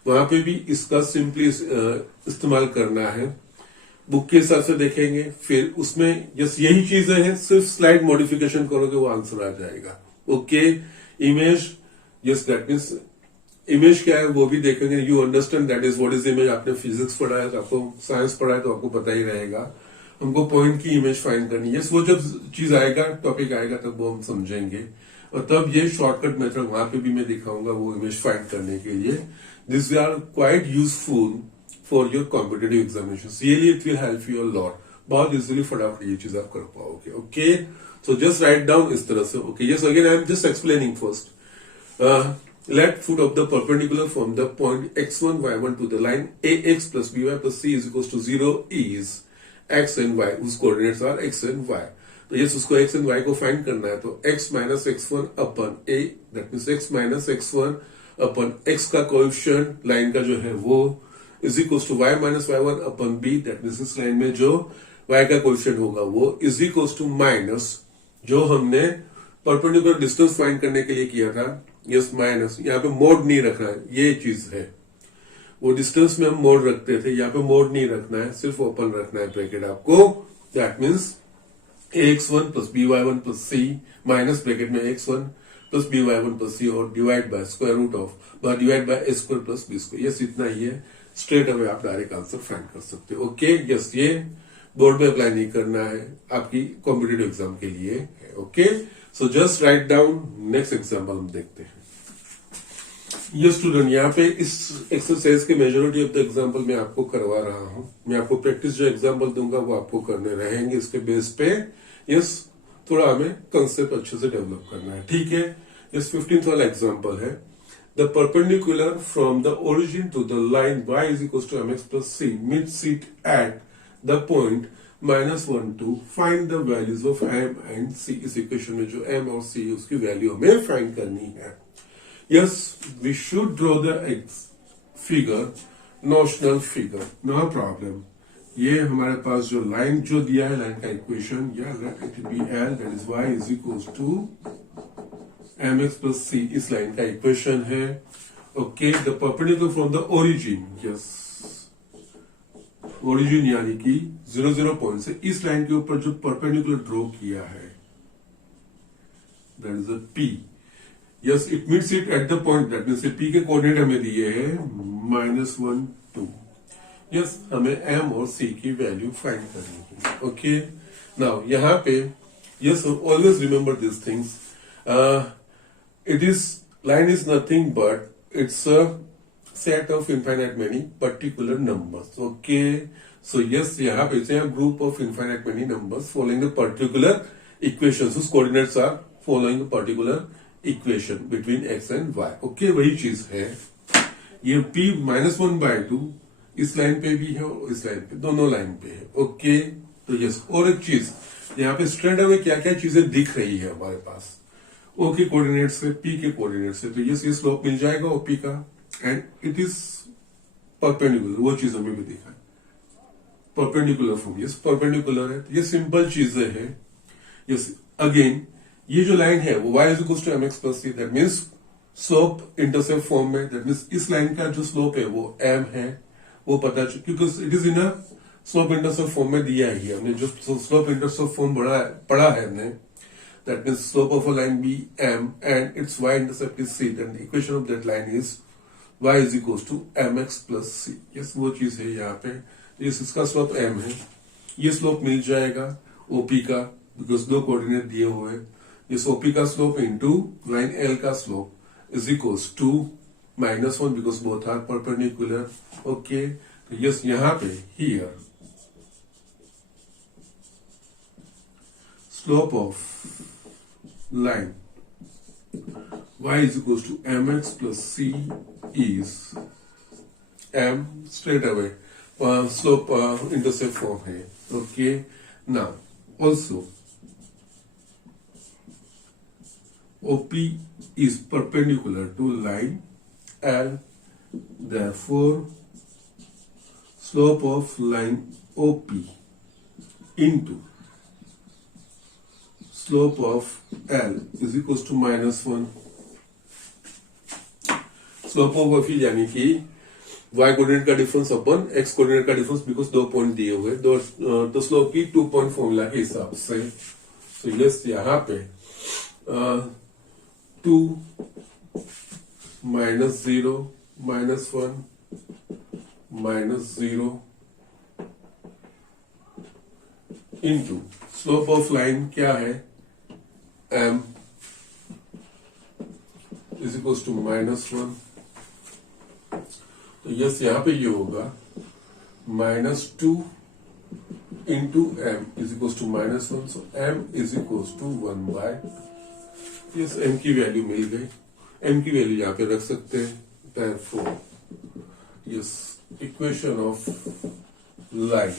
वहां पे भी इसका सिंपली इस्तेमाल करना है। बुक के हिसाब से देखेंगे, फिर उसमें यस यही चीजें हैं, सिर्फ स्लाइड मॉडिफिकेशन करोगे वो आंसर आ जाएगा। Okay, image, yes that means image क्या है वो भी देखेंगे। You understand that is what is image. आपने फिजिक्स पढ़ा है तो आपको, साइंस पढ़ा है तो आपको पता ही रहेगा। हमको पॉइंट की इमेज फाइंड करनी है, वो जब चीज आएगा, टॉपिक आएगा, तब वो हम समझेंगे और तब ये शॉर्टकट मेथड वहां पे भी मैं दिखाऊंगा वो इमेज फाइंड करने के लिए। This are quite useful for your competitive examination. Really it will help you a lot, बहुत इजीली फटाफट ये चीज आप कर पाओगे। Okay, so just write down इस तरह से। Okay, yes, again I am just explaining first. Let foot of the perpendicular from the point x1 y1 to the line ax plus by plus c is equals to 0 is x and y, whose coordinates are x and y। तो ये उसको x and y को फाइंड करना है, तो x minus x1 upon a, that means x minus x1 upon x का कोएफिशिएंट लाइन का जो है वो is equals to y minus y1 upon b, that means इस लाइन में जो y का कोएफिशिएंट होगा वो इज इक्वल्स टू माइनस जो हमने परपेंडिकुलर डिस्टेंस फाइंड करने के लिए किया था, यस माइनस, यहाँ पे मोड नहीं रखना है, ये चीज है। वो डिस्टेंस में हम मोड रखते थे, यहाँ पे मोड नहीं रखना है, सिर्फ ओपन रखना है ब्रैकेट आपको। That means ax1 plus by1 plus c minus bracket में x1 plus by1 plus c और divide by square root of divide by a square plus b square. Yes, इतना ही है, स्ट्रेट अवे आप डायरेक्ट आंसर फाइंड कर सकते हो। ओके, यस, ये बोर्ड में अप्लाई नहीं करना है, आपकी कॉम्पिटेटिव एग्जाम के लिए है। Okay, so just write down. Next example हम देखते हैं। ये स्टूडेंट, यहाँ पे इस एक्सरसाइज के मेजोरिटी ऑफ द एग्जाम्पल मैं आपको करवा रहा हूं। मैं आपको प्रैक्टिस जो एग्जाम्पल दूंगा वो आपको करने रहेंगे इसके बेस पे। यस, थोड़ा हमें कंसेप्ट अच्छे से डेवलप करना है, ठीक है। यस, 15th वाला एग्जाम्पल है, the perpendicular from the origin to the line y is equal to mx plus c meets it at the point -1 2 find the values of m and c। इस इक्वेशन में जो m और c उसकी वैल्यू हमें फाइंड करनी है। Yes, we should draw the figure, notional figure, no problem। ये हमारे पास जो लाइन जो दिया है, लाइन का इक्वेशन, या let it be L, that is y is equals to mx plus c, इस लाइन का इक्वेशन है। Okay, the perpendicular from the origin, yes, origin यानी कि 0 0 पॉइंट से इस लाइन के ऊपर जो परपेंडिकुलर ड्रॉ किया है, that is a p। Yes, it meets it at the point, that means p के कोऑर्डिनेट हमें दिए हैं -1 2। यस, हमें m और c की वैल्यू फाइंड करनी है। ओके, नाउ यहाँ पे yes, always remember this things, it is line is nothing but it's a set of infinite many particular numbers. Okay, so yes, यहाँ पे it's a group of infinite many numbers following the particular equations, whose coordinates are following a particular equation between x and y। Okay, वही चीज है। ये p -1/2 इस लाइन पे भी है और इस लाइन पे, दोनों लाइन पे है। ओके, तो यस, और एक चीज यहाँ पे स्ट्रेट अवे क्या क्या चीजें दिख रही है हमारे पास, o के कोऑर्डिनेट से, p के कोऑर्डिनेट से, तो यस, ये स्लोप मिल जाएगा OP का, एंड इट इज परपेंडिकुलर, वो चीज हमें भी दिखा है, परपेंडिकुलर फ्रॉम, यस, परपेंडिकुलर है, तो ये सिंपल चीजें है। यस, अगेन ये जो लाइन है वो y is equal to mx plus c, that means slope intercept form में, दैट मीन्स इस लाइन का जो स्लोप है वो m है, वो पता चल, क्योंकि it is in a slope intercept form में दिया ही है हमने, जो स्लोप इंटरसेप्ट फॉर्म पढ़ा है हमने, that means slope of a line be m and it's y intercept is c, then the equation of that line is y is equal to mx plus c। Yes, वो चीज है यहाँ पे। इसका स्लोप m है, ये स्लोप मिल जाएगा OP का, बिकॉज दो कोऑर्डिनेट दिए हुए हैं। इस OP का स्लोप इंटू लाइन L का slope is equals to -1, because both are perpendicular. Okay, तो यस, यहाँ पे here slope of line y is equals to mx plus c is m, straight away slope intercept form है। Okay, now also OP is perpendicular to line L, therefore slope of line OP into slope of L is equals to -1। Slope of OP यानी कि y कोऑर्डिनेट का डिफरेंस अपन x कोऑर्डिनेट का डिफरेंस, बिकॉज दो पॉइंट दिए हुए, दो स्लोप की 2 पॉइंट फॉर्मूला के हिसाब से। तो यस, यहाँ पे 2 -0 -1 -0 इंटू स्लोप ऑफ लाइन क्या है m इज इक्वल टू -1। तो यस, यहाँ पे ये होगा -2 into m is equals to -1, so m is equals to 1 by, yes m की वैल्यू मिल गई, m की वैल्यू यहाँ पे रख सकते हैं, therefore yes equation of line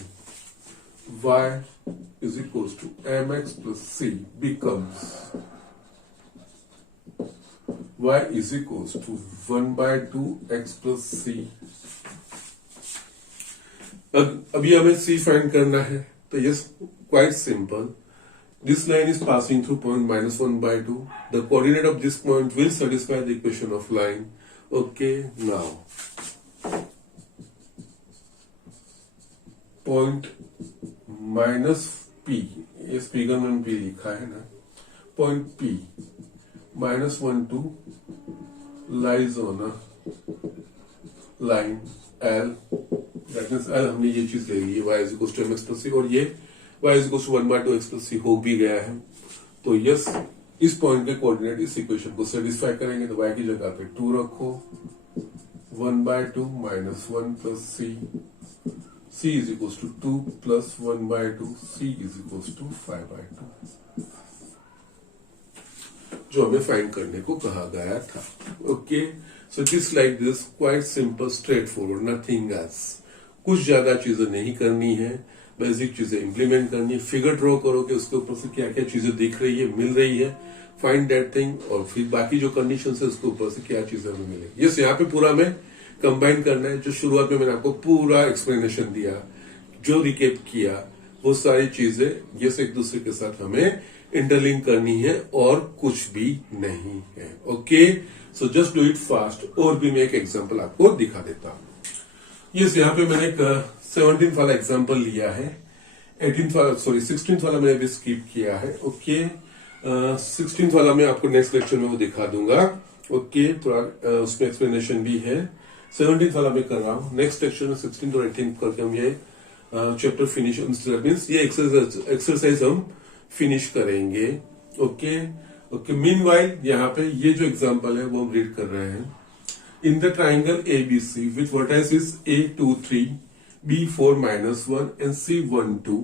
y is equals to mx plus c becomes y is equals to 1 by 2x plus c। अभी हमें c फाइंड करना है, तो yes quite simple, this line is passing through point -1 by 2, the coordinate of this point will satisfy the equation of line। okay, now point minus p, इस फिगर में p लिखा है ना, point p -1 2 lies on a line l, that means l हमने ये चीज ले ली है, y is equal to mx plus c, और ये y is equal to 1 by 2x plus c हो भी गया है। तो यस इस पॉइंट के कोऑर्डिनेट इस इक्वेशन को सेटिस्फाई करेंगे, तो y की जगह पे 2 रखो, 1 by 2 -1 plus c, c is equals to 2 plus 1 by 2, c is equals to 5 by 2, जो हमें फाइंड करने को कहा गया था। Okay, so it's like this, quite simple, straight forward, nothing else. कुछ ज्यादा चीजें नहीं करनी है, बेसिक चीजें इंप्लीमेंट करनी है, फिगर ड्रॉ करो कि उसके ऊपर से क्या क्या चीजें दिख रही है, मिल रही है, फाइंड दैट थिंग, और फिर बाकी जो कंडीशन है उसके ऊपर से क्या चीजें हमें मिलेगी। यस, यहाँ पे पूरा में कंबाइन करना है, जो शुरुआत में मैंने आपको पूरा एक्सप्लेनेशन दिया, जो रिकेप किया, वो सारी चीजें यस एक दूसरे के साथ हमें इंटरलिंक करनी है और कुछ भी नहीं है। Okay, so just do it fast. और भी मैं एक एग्जांपल आपको दिखा देता हूं। यस, यहाँ पे मैंने एक 17 वाला एग्जांपल लिया है, 16 वाला मैंने भी स्किप किया है। ओके, 16 वाला मैं आपको नेक्स्ट लेक्चर में वो दिखा दूंगा। ओके, थोड़ा उसमें एक्सप्लेनेशन भी है। 17 वाला मैं कर रहा हूँ, नेक्स्ट लेक्चर में 16 और 18 करके हम ये चैप्टर फिनिश, मीन्स ये एक्सरसाइज हम फिनिश करेंगे। ओके ओके, मीनवाइल यहाँ पे ये जो एग्जांपल है वो हम रीड कर रहे हैं। In the triangle ABC with vertices A23, B4 -1 and C12,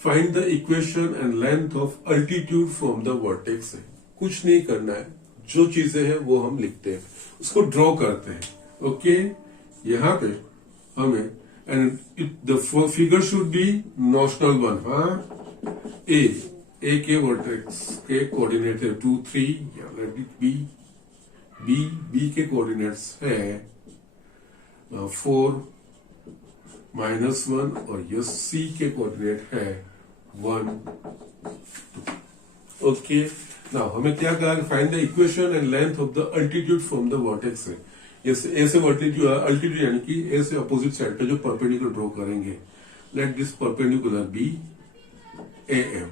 find the equation and length of altitude from the vertex. कुछ नहीं करना है, जो चीजें हैं वो हम लिखते हैं, उसको ड्रॉ करते हैं। ओके, यहाँ पे हमें, and the figure should be notional one. हाँ, ए के वर्टेक्स के कोऑर्डिनेट है 2 3, या लेट इट बी के कोऑर्डिनेट्स है 4 -1, और ये सी के कोऑर्डिनेट है 1 2। ओके, नाउ हमें क्या कहा, find the equation and length of the altitude from the vertex है। ए से अल्टीट्यूड यानी कि ए से अपोजिट साइड पे जो परपेंडिकुलर ड्रॉ करेंगे, let this perpendicular be AM।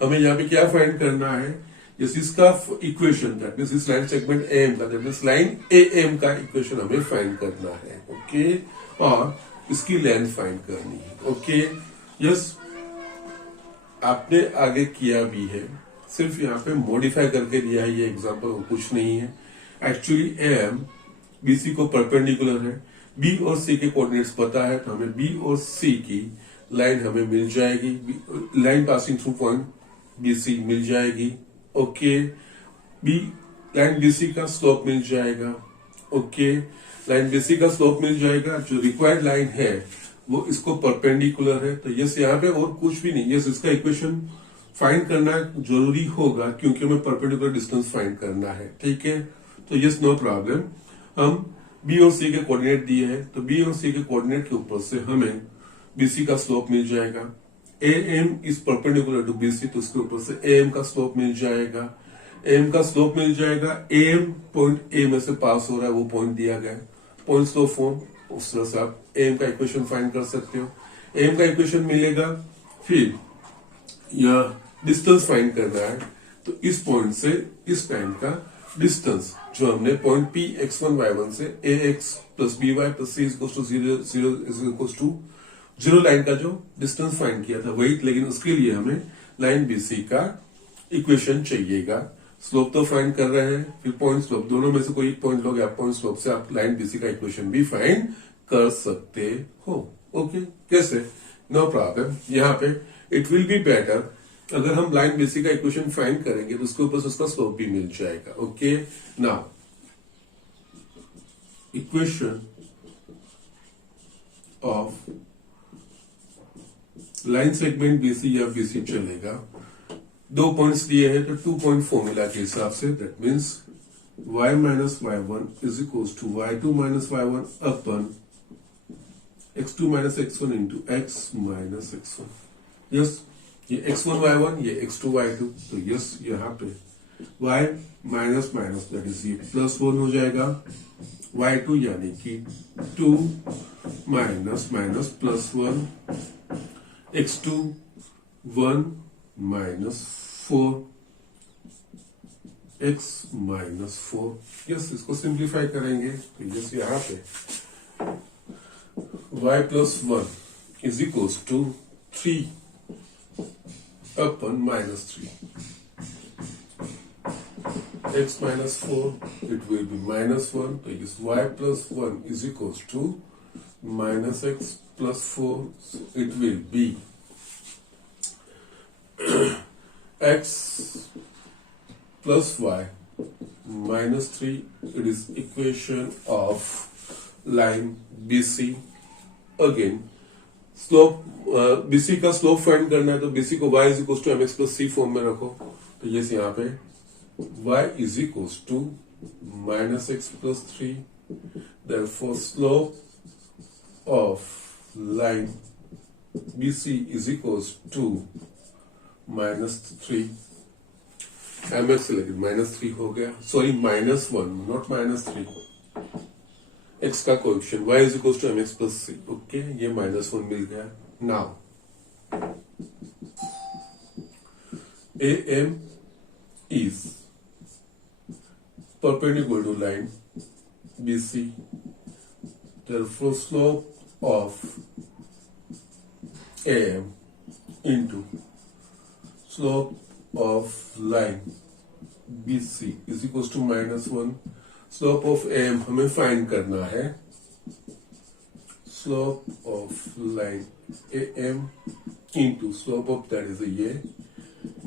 हमें यहाँ पे क्या फाइंड करना है, इसका इक्वेशन, दैट मींस इस लाइन सेगमेंट AM का, दैट मींस लाइन AM का इक्वेशन हमें फाइंड करना है। ओके, और इसकी लेंथ फाइंड करनी है। ओके, यस, आपने आगे किया भी है, सिर्फ यहाँ पे मॉडिफाई करके दिया है ये एग्जांपल, वो कुछ नहीं है। एक्चुअली AM BC को परपेंडिकुलर है, B और C के कोऑर्डिनेट्स पता है, तो हमें B और C की लाइन हमें मिल जाएगी, line passing through point BC मिल जाएगी। ओके, लाइन BC का स्लोप मिल जाएगा। ओके, लाइन BC का स्लोप मिल जाएगा, जो रिक्वायर्ड लाइन है वो इसको परपेंडिकुलर है। तो यस, यहाँ पे और कुछ भी नहीं, यस इसका इक्वेशन फाइंड करना जरूरी होगा, क्योंकि हमें परपेंडिकुलर डिस्टेंस फाइंड करना है। ठीक है, तो यस, नो प्रॉब्लम। हम B और C के कोऑर्डिनेट दिए हैं, तो B और C के कोऑर्डिनेट के ऊपर से हमें BC का स्लोप मिल जाएगा। AM is perpendicular to BC, तो उसके ऊपर से AM का स्लोप मिल जाएगा। AM का स्लोप मिल जाएगा, AM पॉइंट A में से पास हो रहा है, वो पॉइंट दिया गया है, पॉइंट स्लोप फॉर्म, उस तरह से आप AM का इक्वेशन फाइंड कर सकते हो। AM का इक्वेशन मिलेगा, फिर यह डिस्टेंस फाइंड करना है, तो इस पॉइंट से इस पॉइंट का डिस्टेंस, जो हमने पॉइंट P x1 y1 से ax plus by plus c is to 0 line का जो डिस्टेंस फाइंड किया था वही, लेकिन उसके लिए हमें लाइन BC का इक्वेशन चाहिएगा। स्लोप तो फाइंड कर रहे हैं, फिर पॉइंट स्लोप, दोनों में से कोई एक पॉइंट लोगे आप, पॉइंट स्लोप से आप लाइन BC का इक्वेशन भी फाइंड कर सकते हो। ओके, कैसे? No problem. यहाँ पे इट विल बी बेटर अगर हम लाइन बेसिक का इक्वेशन फाइंड करेंगे तो उसके ऊपर से उसका स्लोप भी मिल जाएगा। Okay, now equation of line segment BC या बीसी चलेगा। 2 पॉइंट्स दिए हैं तो 2 पॉइंट फॉर्मूला के हिसाब say that means y minus y1 is equals to y2 minus y1 upon x2 minus x1 into x minus x1। Yes, ये x1 y1 ये x2 y2, तो यस यहाँ पे y minus minus that is ये प्लस 1 हो जाएगा, y2 यानी कि 2 minus minus plus 1, x2 1 minus 4 x minus 4। Yes, इसको सिंप्लीफाई करेंगे तो यस यहाँ पे y plus 1 is equals to 3 upon minus 3, x minus 4 it will be minus 1, तो इस y plus 1 is equals to minus x plus 4, it will be x plus y minus 3, it is equation of line BC। again slope BC का स्लोप फाइंड करना है तो BC को y is equals to mx plus c form में रखो, तो ये यहाँ पे y is equals to minus x plus 3, therefore slope of line BC is equals to minus 3 mx से लेकिन माइनस 3 हो गया, sorry minus 1 not minus 3, x का coefficient y is equal to mx plus c। Okay, ये माइनस 1 मिल गया। Now am is perpendicular to line BC, therefore slope of am into slope of line BC is equals to minus 1। Slope of AM हमें फाइंड करना है, slope of line AM into slope of that is ये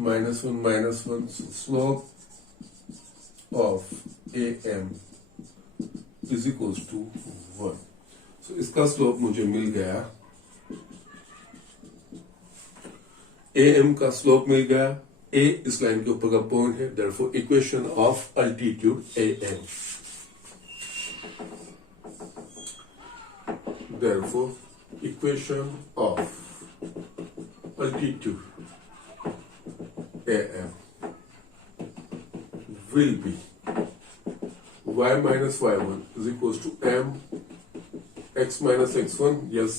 minus 1, slope of AM is equals to 1। So इसका स्लोप मुझे मिल गया, AM का स्लोप मिल गया, A इस लाइन के ऊपर का पॉइंट है, therefore equation of altitude AM, therefore equation of altitude AM will be y minus y1 is equals to m x minus x1। yes,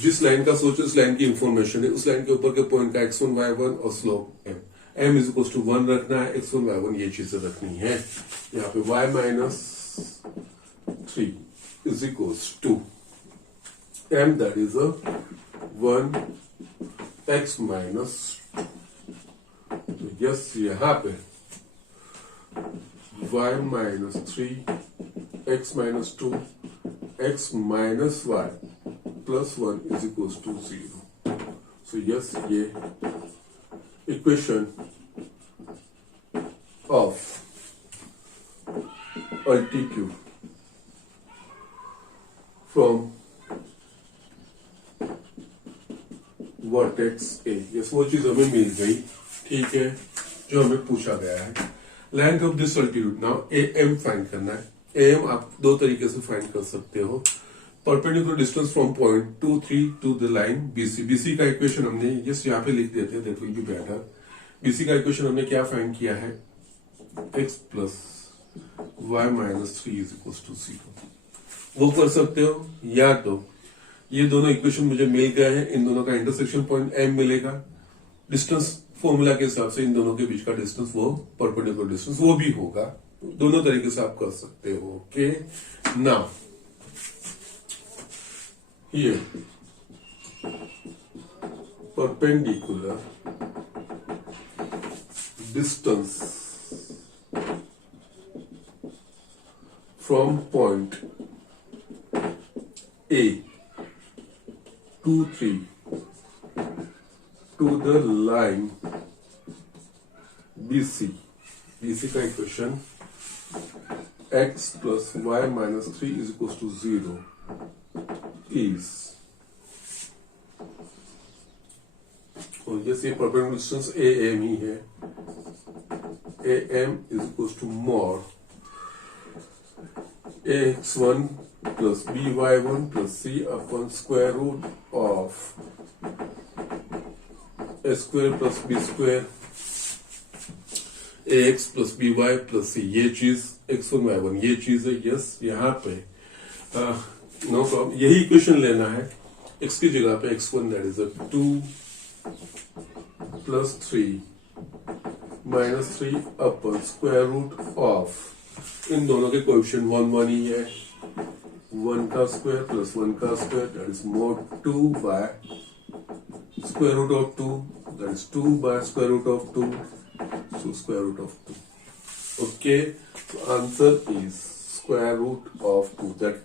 जिस लाइन का सोचो उस लाइन की इंफॉर्मेशन है, उस लाइन के ऊपर के पॉइंट का x1 y1 और slope m is equal to 1 रखना है, x1 y1 ये चीजें रखनी है। यहाँ पे y minus 3 is equal to m that is 1 x minus, तो यस यहाँ पे y minus 3 x minus 2 x minus y plus 1 is equal to 0। So yes, ये equation of altitude from vertex A, yes वो चीज हमें मिल गई, ठीक है, जो हमें पूछा गया है। Length of this altitude now AM find करना है। AM आप दो तरीके से फाइंड कर सकते हो, perpendicular distance from point 2, 3 to the line BC। BC का इक्वेशन हमने यस यहाँ पे लिख देते हैं, that will be better. BC का इक्वेशन हमने क्या फाइंड किया है, x plus y minus 3 is equal to 0। वो कर सकते हो, या तो ये दोनों इक्वेशन मुझे मिल गए हैं, इन दोनों का इंटरसेक्शन पॉइंट M मिलेगा, डिस्टेंस फॉर्मूला के हिसाब से इन दोनों के बीच का डिस्टेंस वो परपेंडिकुलर डिस्टेंस वो भी होगा, दोनों तरीके से आप कर सकते हो। Okay, now here perpendicular distance from point A to 3 to the line BC का equation x plus y minus 3 is equals to 0 is, और जैसे परपेंडिकुलर डिस्टेंस AM ही है, AM is equals to mod ax1 plus by1 plus c upon square root of a square plus b square ax plus by plus c, ये चीज x1 y1 ये चीज है। यस, यहाँ पे नो प्रॉब्लम, यही इक्वेशन लेना है। x की जगह पे x1 that is 2 plus 3 minus 3 upon square root of, इन दोनों के कोएफिशिएंट 1 1 ही है, 1 का स्क्वायर प्लस 1 का square that is mod 2 by square root of 2 that is 2 by square root of 2, so square root of 2. Okay, so answer is square root of 2. That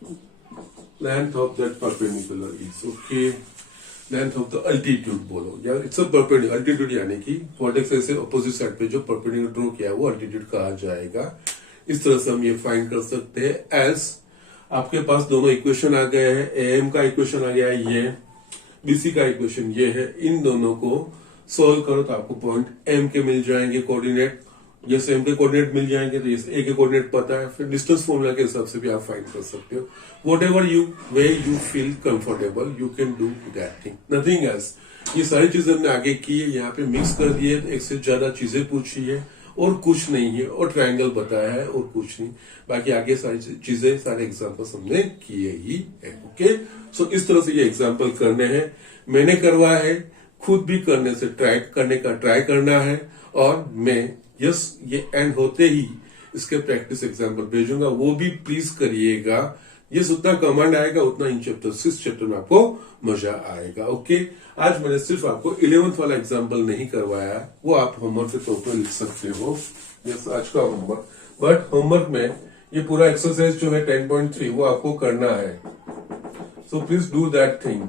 length of that perpendicular is, okay, length of the altitude बोलो, या इट्स अ परपेंडिकुलर एक्सिस यानी कि वर्टेक्स से अपोजिट साइड पे जो परपेंडिकुलर ड्रॉ किया है वो अल्टीट्यूड कहा जाएगा। इस तरह से हम ये फाइंड कर सकते हैं। एज आपके पास दोनों इक्वेशन आ गए हैं, एएम का इक्वेशन आ गया है, ये बीसी का इक्वेशन ये है। इन दोनों को सोल्व करो तो आपको पॉइंट एम के मिल जाएंगे कोऑर्डिनेट। जैसे एम के कोऑर्डिनेट मिल जाएंगे तो जैसे ए के कोऑर्डिनेट पता है, फिर डिस्टेंस फॉर्मूला के हिसाब से भी आप फाइंड कर सकते हो। What ever you way you feel comfortable you can do that thing, nothing else. ये सारी चीजें हमने आगे की है, यहाँ पे मिक्स कर दिए, एक से ज्यादा चीजें पूछी है और कुछ नहीं है, और ट्रायंगल बताया है और कुछ नहीं। बाकी आगे सारी चीजें, सारे एग्जाम्पल्स हमने किए ही है। ओके, सो इस तरह से ये एग्जाम्पल करने हैं, मैंने करवाया है, खुद भी करने से ट्राई करना है। और मैं ये एंड होते ही इसके प्रैक्टिस एग्जाम्पल भेजूंगा, वो भी प्लीज करिएगा। उतना कमांड आएगा उतना इन चैप्टर 6 चैप्टर में आपको मजा आएगा। ओके, आज मैंने सिर्फ आपको 11th वाला एग्जाम्पल नहीं करवाया, वो आप होमवर्क के तौर पर लिख सकते हो। आज का होमवर्क, बट होमवर्क में ये पूरा एक्सरसाइज जो है 10.3 वो आपको करना है। सो please do that thing.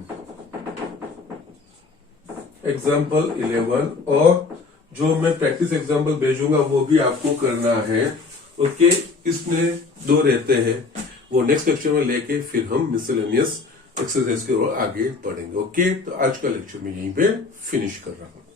Example 11 और जो मैं प्रैक्टिस एग्जाम्पल भेजूंगा वो भी आपको करना है। ओके, इसमें 2 रहते हैं, वो नेक्स्ट लेक्चर में लेके फिर हम मिसलेनियस एक्सरसाइज की ओर आगे बढ़ेंगे। ओके, तो आज का लेक्चर में यहीं पे फिनिश कर रहा हूं।